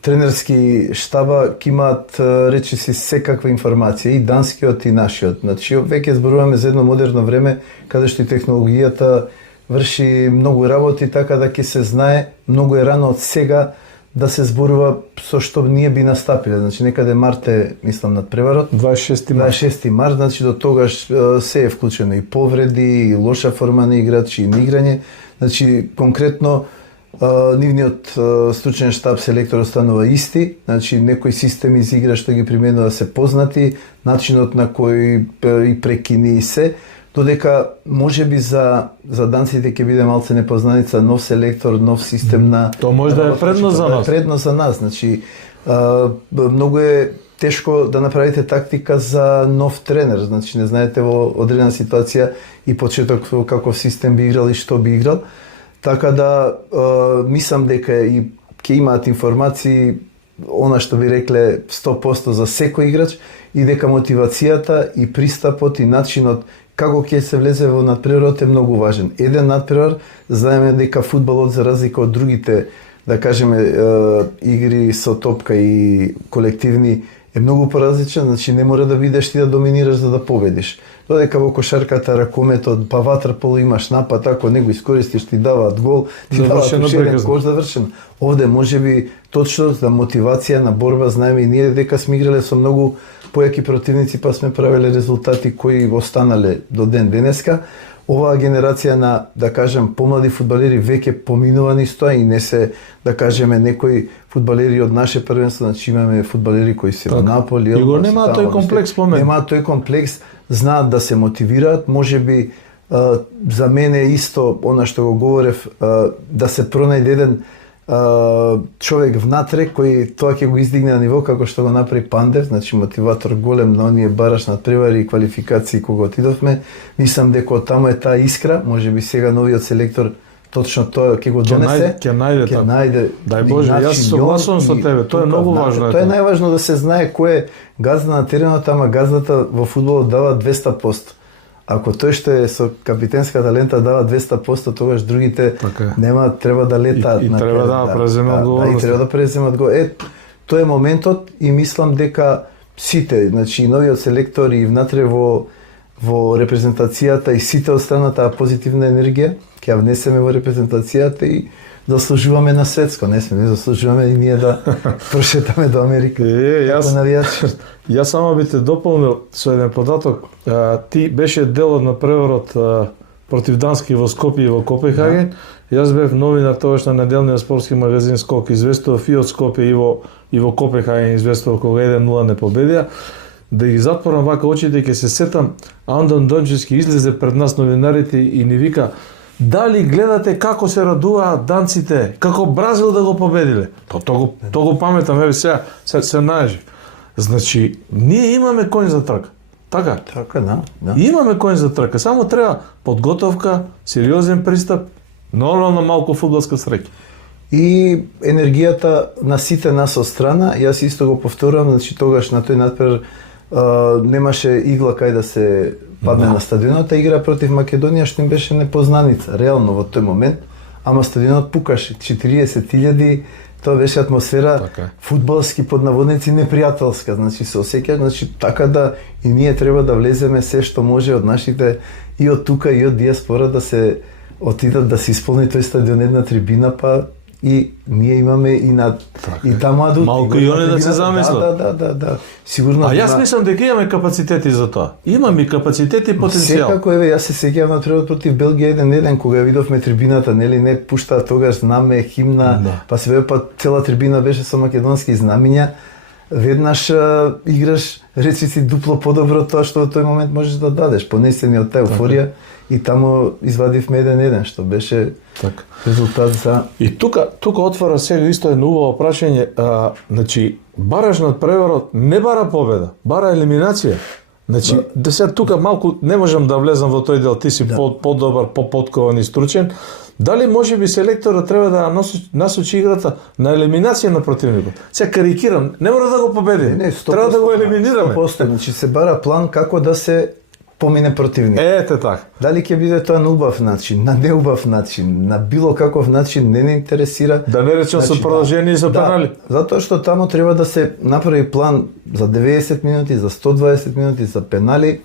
тренерски штаба ќе имаат речиси секаква информација, и данскиот и нашиот. Значи, веќе зборуваме за едно модерно време каде што и технологијата врши многу работи, така да ќе се знае многу е рано од сега да се зборува со што ние би настапиле. Значи, некаде март е, мислам, над преварот. 26 март, значи до тогаш се е вклучено и повреди, и лоша форма на играчи, и на играње. Значи, конкретно, нивниот стручен штаб селектор останува исти, значи некои системи за игра што ги применува се познати, начинот на кој и прекини и се, додека можеби за данците ќе биде малце непознаница, нов селектор, нов систем на... Тоа може да е предност за нас. Предност за нас, значи многу е тешко да направите тактика за нов тренер, значи не знаете во одредена ситуација и почеток каков систем би играл и што би играл. Така да, мислам дека и ќе имаат информации, она што би рекле 100% за секој играч, и дека мотивацијата и пристапот и начинот како ќе се влезе во надпреварот е многу важен. Еден надпревар, знаеме дека фудбалот за разлика од другите, да кажеме, игри со топка и колективни е многу поразличен, значи не мора да бидеш ти да доминираш за да победиш. Додека во кошарката, ракометот, па ватерполо имаш напад, ако не го искористиш, ти даваат гол, ти даваат ушеден гол, завршено. Овде можеби точно за мотивација на борба, знаеме и ние дека сме играле со многу појаки противници, па сме правеле резултати кои останале до ден денеска. Оваа генерација на, да кажем, помлади фудбалери веќе поминува низ тоа и не се, да кажеме, некои фудбалери од наше првенство, значи имаме фудбалери кои се во Наполи, и го немаат тој комплекс по мене. Немаат тој комплекс, знаат да се мотивираат, можеби за мене исто она што го говорев, да се пронајде еден човек внатре кој тоа ќе го издигне на ниво како што го направи Пандев, значи мотиватор голем на оние бараш надпревари и квалификации кога отидовме. Мислам дека таму е таа искра, можеби сега новиот селектор точно тоа ќе го донесе. Ќе најде. Дај Боже, јас согласувам со тебе, тоа е многу важно. Тоа е најважно да се знае кој е газда на теренот, ама газдата во фудбалот дава 200%. Ако тој што е со капитенската лента дава 200%, тогаш другите нема, треба да летаат. И треба да преземе одговорност. И треба да преземе одговорност. Тоа е моментот и мислам дека сите, значи и новиот селектор и внатре во репрезентацијата и сите од страна таа позитивна енергија ќе ја внесеме во репрезентацијата и заслужуваме на светско, не сме, заслужуваме и ние да прошетаме до Америка. Јас навијачи. Јас само би те дополнил со еден податок. Ти беше дел од напреворот против Дански во Скопје и во Копенхаген. Јас бев новинар тогаш на неделниот спортски магазин Скок, известував и од Скопје и во Копенхаген, известував кога 1-0 не победија. Да ги затворам вака очите, ќе се сетам, Андон Дончевски излезе пред нас новинарите и ни вика: дали гледате како се радуваат данците, како Бразил да го победиле? То го паметам, еве сега се најажи. Значи, ние имаме коњ за трка. Така? Така, да. Имаме коњ за трка, само треба подготовка, сериозен пристап, нормално малку фудбалска среќа. И енергијата на сите нас од страна, јас исто го повторувам, значи тогаш на тој надпревар немаше игла кај да се падне на стадионот, игра против Македонија што им беше непознаница, реално во тој момент, ама стадионот пукаше 40.000, тоа беше атмосфера фудбалски под наводници непријателска, значи се осеќа, значи така да и ние треба да влеземе се што може од нашите и од тука и од диаспора да се отидат да се исполни тој стадион една трибина, па и ние имаме и на и таму адути. Малку и они да се замислат. Да. Сигурно. А јас мислам дека имаме капацитети за тоа. Имаме капацитети и потенцијал. Секако еве, јас се сеќавам на требот против Белгија 1-1 кога ја видовме трибината, нели не пуштаа тогаш знаме, химна, па се бе па цела трибина беше со македонски знамиња. Веднаш играш, речи си дупло подобро тоа што во тој момент можеш да дадеш, понесени од таа еуфорија. И таму извадивме 1-1, што беше резултат за... И тука отвора сега исто едно убаво прашање. Значи, бараш надпреварот не бара победа, бара елиминација. Значи, да сега тука малку не можам да влезам во тој дел, ти си подобар, подкован и стручен. Дали може би селекторот треба да насочи играта на елиминација на противникот? Сега карикирам, не мора да го победи, треба да го елиминираме. 100%, значи се бара план како да се помине противник. Ете така. Дали ќе биде тоа на убав начин, на неубав начин, на било каков начин не интересира. Да не речам со продолжение и за пенали. Затоа што таму треба да се направи план за 90 минути, за 120 минути, за пенали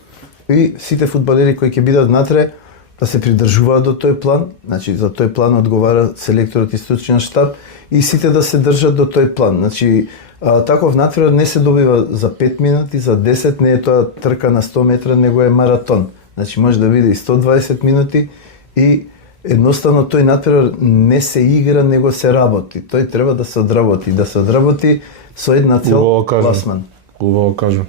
и сите фудбалери кои ќе бидат натре да се придржуваат до тој план, значи за тој план одговара селекторот и стручен штаб и сите да се држат до тој план. Значи таков натпревар не се добива за 5 минути, за 10, не е тоа трка на 100 метра, него е маратон. Значи може да биде и 120 минути и едноставно тој натпревар не се игра, него се работи. Тој треба да се одработи со една цел пласман. Убаво кажам.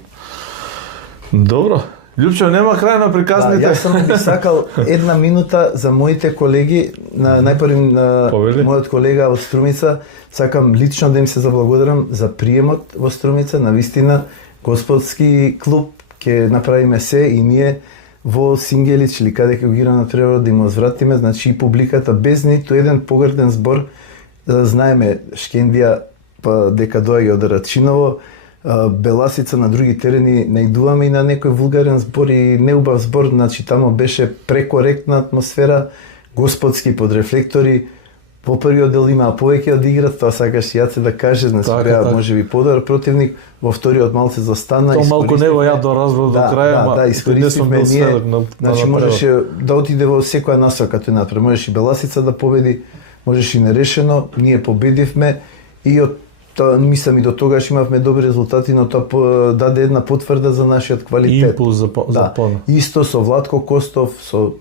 Добро. Љупчо, нема крај на приказните. Јас само би сакал една минута за моите колеги, најпрви на мојот колега од Струмица, сакам лично да им се заблагодарам за приемот во Струмица, навистина господски клуб, ќе направиме се и ние во Сингелич или каде ќе го игра на треба да им возвратиме, значи и публиката без ниту еден погрден збор, знаеме Шкендија па дека доаѓа од Рачиново, Беласица на други терени најдуваме и на некој вулгарен збор и неубав збор, значи тамо беше прекоректна атмосфера, господски под рефлектори. Во првиот дел имаа повеќе од играт, тоа сакаш Јаце да каже, значи беа можеби подобар противник, во вториот малце застана. Тоа малку не го ја доразбрав до крај, да, искористивме ние. Значи можеше да отиде во секоја насока тој натпревар, можеше и Беласица да победи, можеше и нерешено, ние победивме и од мислам и до тогаш имавме добри резултати, но тоа даде една потврда за нашиот квалитет. Импулс за пона. Исто со Владко Костов, со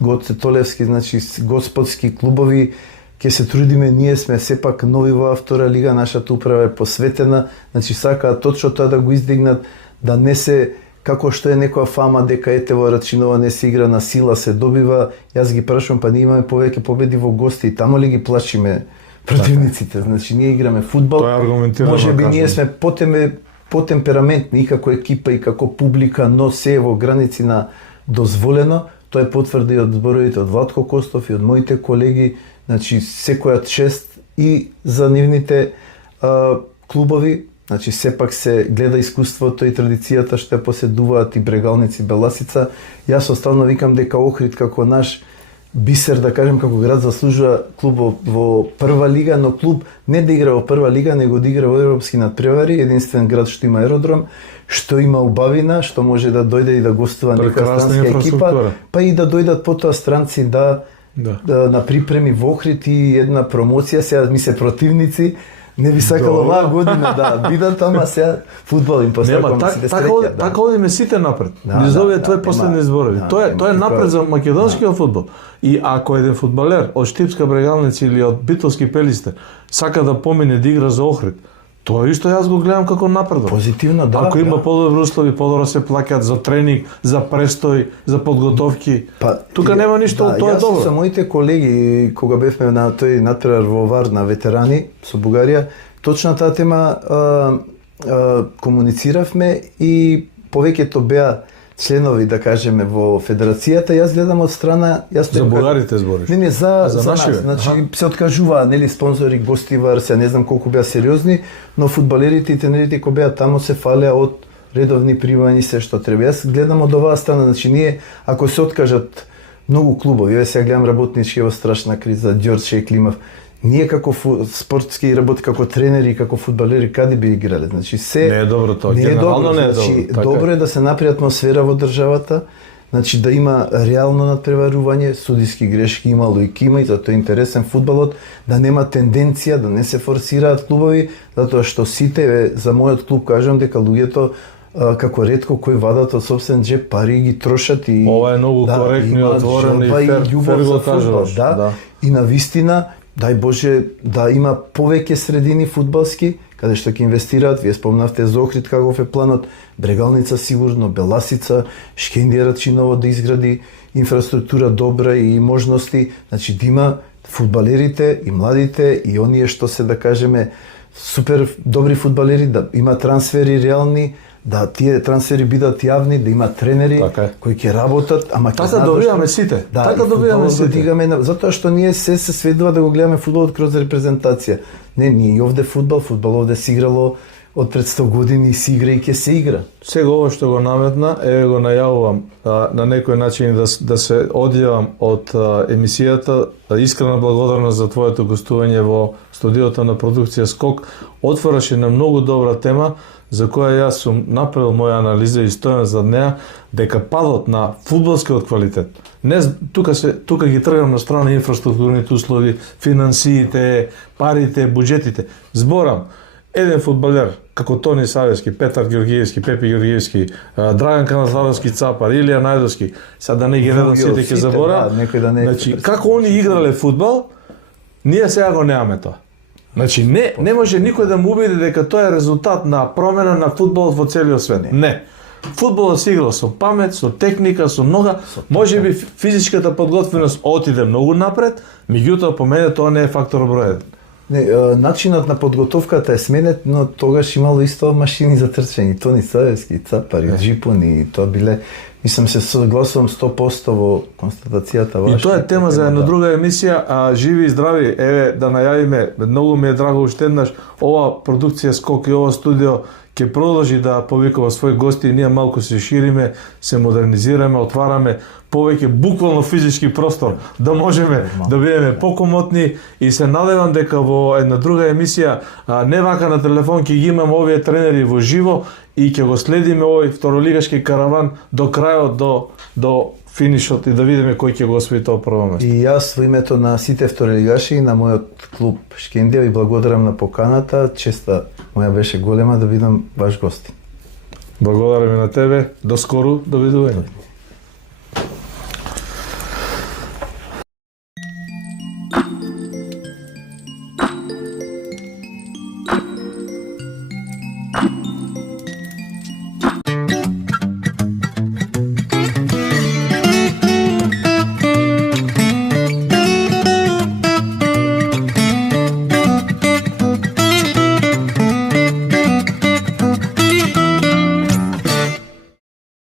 Гоце Толевски, значи господски клубови, ќе се трудиме, ние сме сепак нови во втора лига, нашата управа е посветена, значи сакаат точно тоа да го издигнат, да не се како што е некоја фама дека ете во Рачинова не се игра на сила, се добива. Јас ги прашувам, па ние имаме повеќе победи во гости и тамо ли ги плашиме противниците? Значи ние играме фудбал. Може би ние сме потемпераментни и како екипа и како публика, но се е во граници на дозволено. Тоа е потврда и од зборовите од Владко Костов и од моите колеги. Значи секоја чест и за нивните клубови. Значи сепак се гледа искуството и традицијата што ја поседуваат и Брегалници, Беласица. Јас оставно викам дека Охрид како наш бисер, да кажем, како град заслужува клуб во прва лига, но клуб не да игра во прва лига, него да игра во европски надпревари, единствен град што има аеродром, што има убавина, што може да дојде и да гостува некоја странска екипа, па и да дојдат потоа странци да на припреми во Охрид и една промоција, сега ми се противници, не би сакал оваа година да бидат, ама сега фудбал им посакам сите среќа. Така одиме сите напред. Низ овие твои последни зборови. Тоа е напред за македонскиот фудбал. И ако еден фудбалер од Штипска Брегалница или од Битолски Пелисте сака да помине да игра за Охрид, тоа исто јас го гледам како напредок. Позитивно, да. Ако има подобри услови, подобро се плаќаат за тренинг, за престој, за подготовки. Тука нема ништо, тоа е добро. Јас со моите колеги, кога бевме на тој натпревар во Вар на ветерани со Бугарија, точно таа тема комунициравме и повеќето беа членови, да кажеме, во федерацијата. Јас гледам од страна, за бугарите збориш. Не, за наши. Нас. Значи се откажуваа, нели, спонзори, гостивар, се не знам колку беа сериозни, но фудбалерите и тренерите кои беа таму се фалеа од редовни примања се што треба. Јас гледам од оваа страна, значи ние ако се откажат многу клубови, јас сега гледам работнички во страшна криза, Ѓорче Климов. Ние како спортски работи, како тренери, како фудбалери, каде би играле? Значи се не е добро тоа, не е добро, не е значи, добро. Добро е да се направи атмосфера во државата, значи да има реално надпреварување, судиски грешки имало и кима, и затоа е интересен фудбалот, да нема тенденција, да не се форсираат клубови, затоа што сите, за мојот клуб кажам дека луѓето како ретко кој вадат од собствен джеб пари и ги трошат и ова е многу коректно и отворено и фер го кажуваш. Да. И навистина, дај Боже да има повеќе средини фудбалски каде што ќе инвестираат. Вие спомнавте за Охрид каков е планот, Брегалница сигурно, Беласица, Шкендија чиново да изгради инфраструктура добра и можности, значи да има фудбалерите и младите и оние што се, да кажеме, супер добри фудбалери, да има трансфери реални, да тие трансфери бидат јавни, да има тренери кои ќе работат, ама ќе така добиваме сите. Да, така добиваме сите. Затоа што ние се сведува да го гледаме фудбалот кроз репрезентација. Не, ние и овде фудбал овде се играло од пред 100 години и се игра и ќе се игра. Сега ова што го наметна, го најавувам на некој начин да се одјавам од емисијата. Искрена благодарност за твоето гостување во студиото на продукција Скок. Отвораше на многу добра тема, за која јас сум направил моја анализа и стојам за неа, дека падот на фудбалскиот квалитет. Не тука ги тргам на страна инфраструктурните услови, финансиите, парите, буџетите. Зборам, еден фудбалер како Тони Савески, Петар Ѓорѓиевски, Пепи Ѓорѓиевски, Драган Каназаровски Цапар, Илија Најдовски, сега да не ги редам сите ќе заборам. Значи, како они играле фудбал, ние сега го немаме тоа. Значи, не може никој да му убеди дека тоа е резултат на промена на фудбалот во целиот свет. Не. Фудбалот се игра со памет, со техника, со нога. Може би физичката подготвеност отиде многу напред, меѓутоа по мене тоа не е фактор број 1. Не, начинот на подготовката е сменет, но тогаш имало исто машини за трчање, Тони Савески, Цапар, Джипун и тоа биле, мислам се согласувам 100% во констатацијата ваша. И тоа е тема за една друга емисија, живи и здрави, еве да најавиме, многу ми е драго уште еднаш, ова продукција Скок и ова студио ќе продолжи да повикува своји гости и ние малку се шириме, се модернизираме, отвараме повеќе буквално физички простор, да можеме да бидеме покомотни и се надевам дека во една друга емисија, не вака на телефон, ќе ги имаме овие тренери во живо и ќе го следиме овој второлигашки караван до крајот, до финишот и да видиме кој ќе го освои тоа прво место. И јас во името на сите второлигаши и на мојот клуб Шкендија ви благодарам на поканата. Честа моја беше голема да бидам ваш гости. Благодарам и на тебе. До скоро, довидување.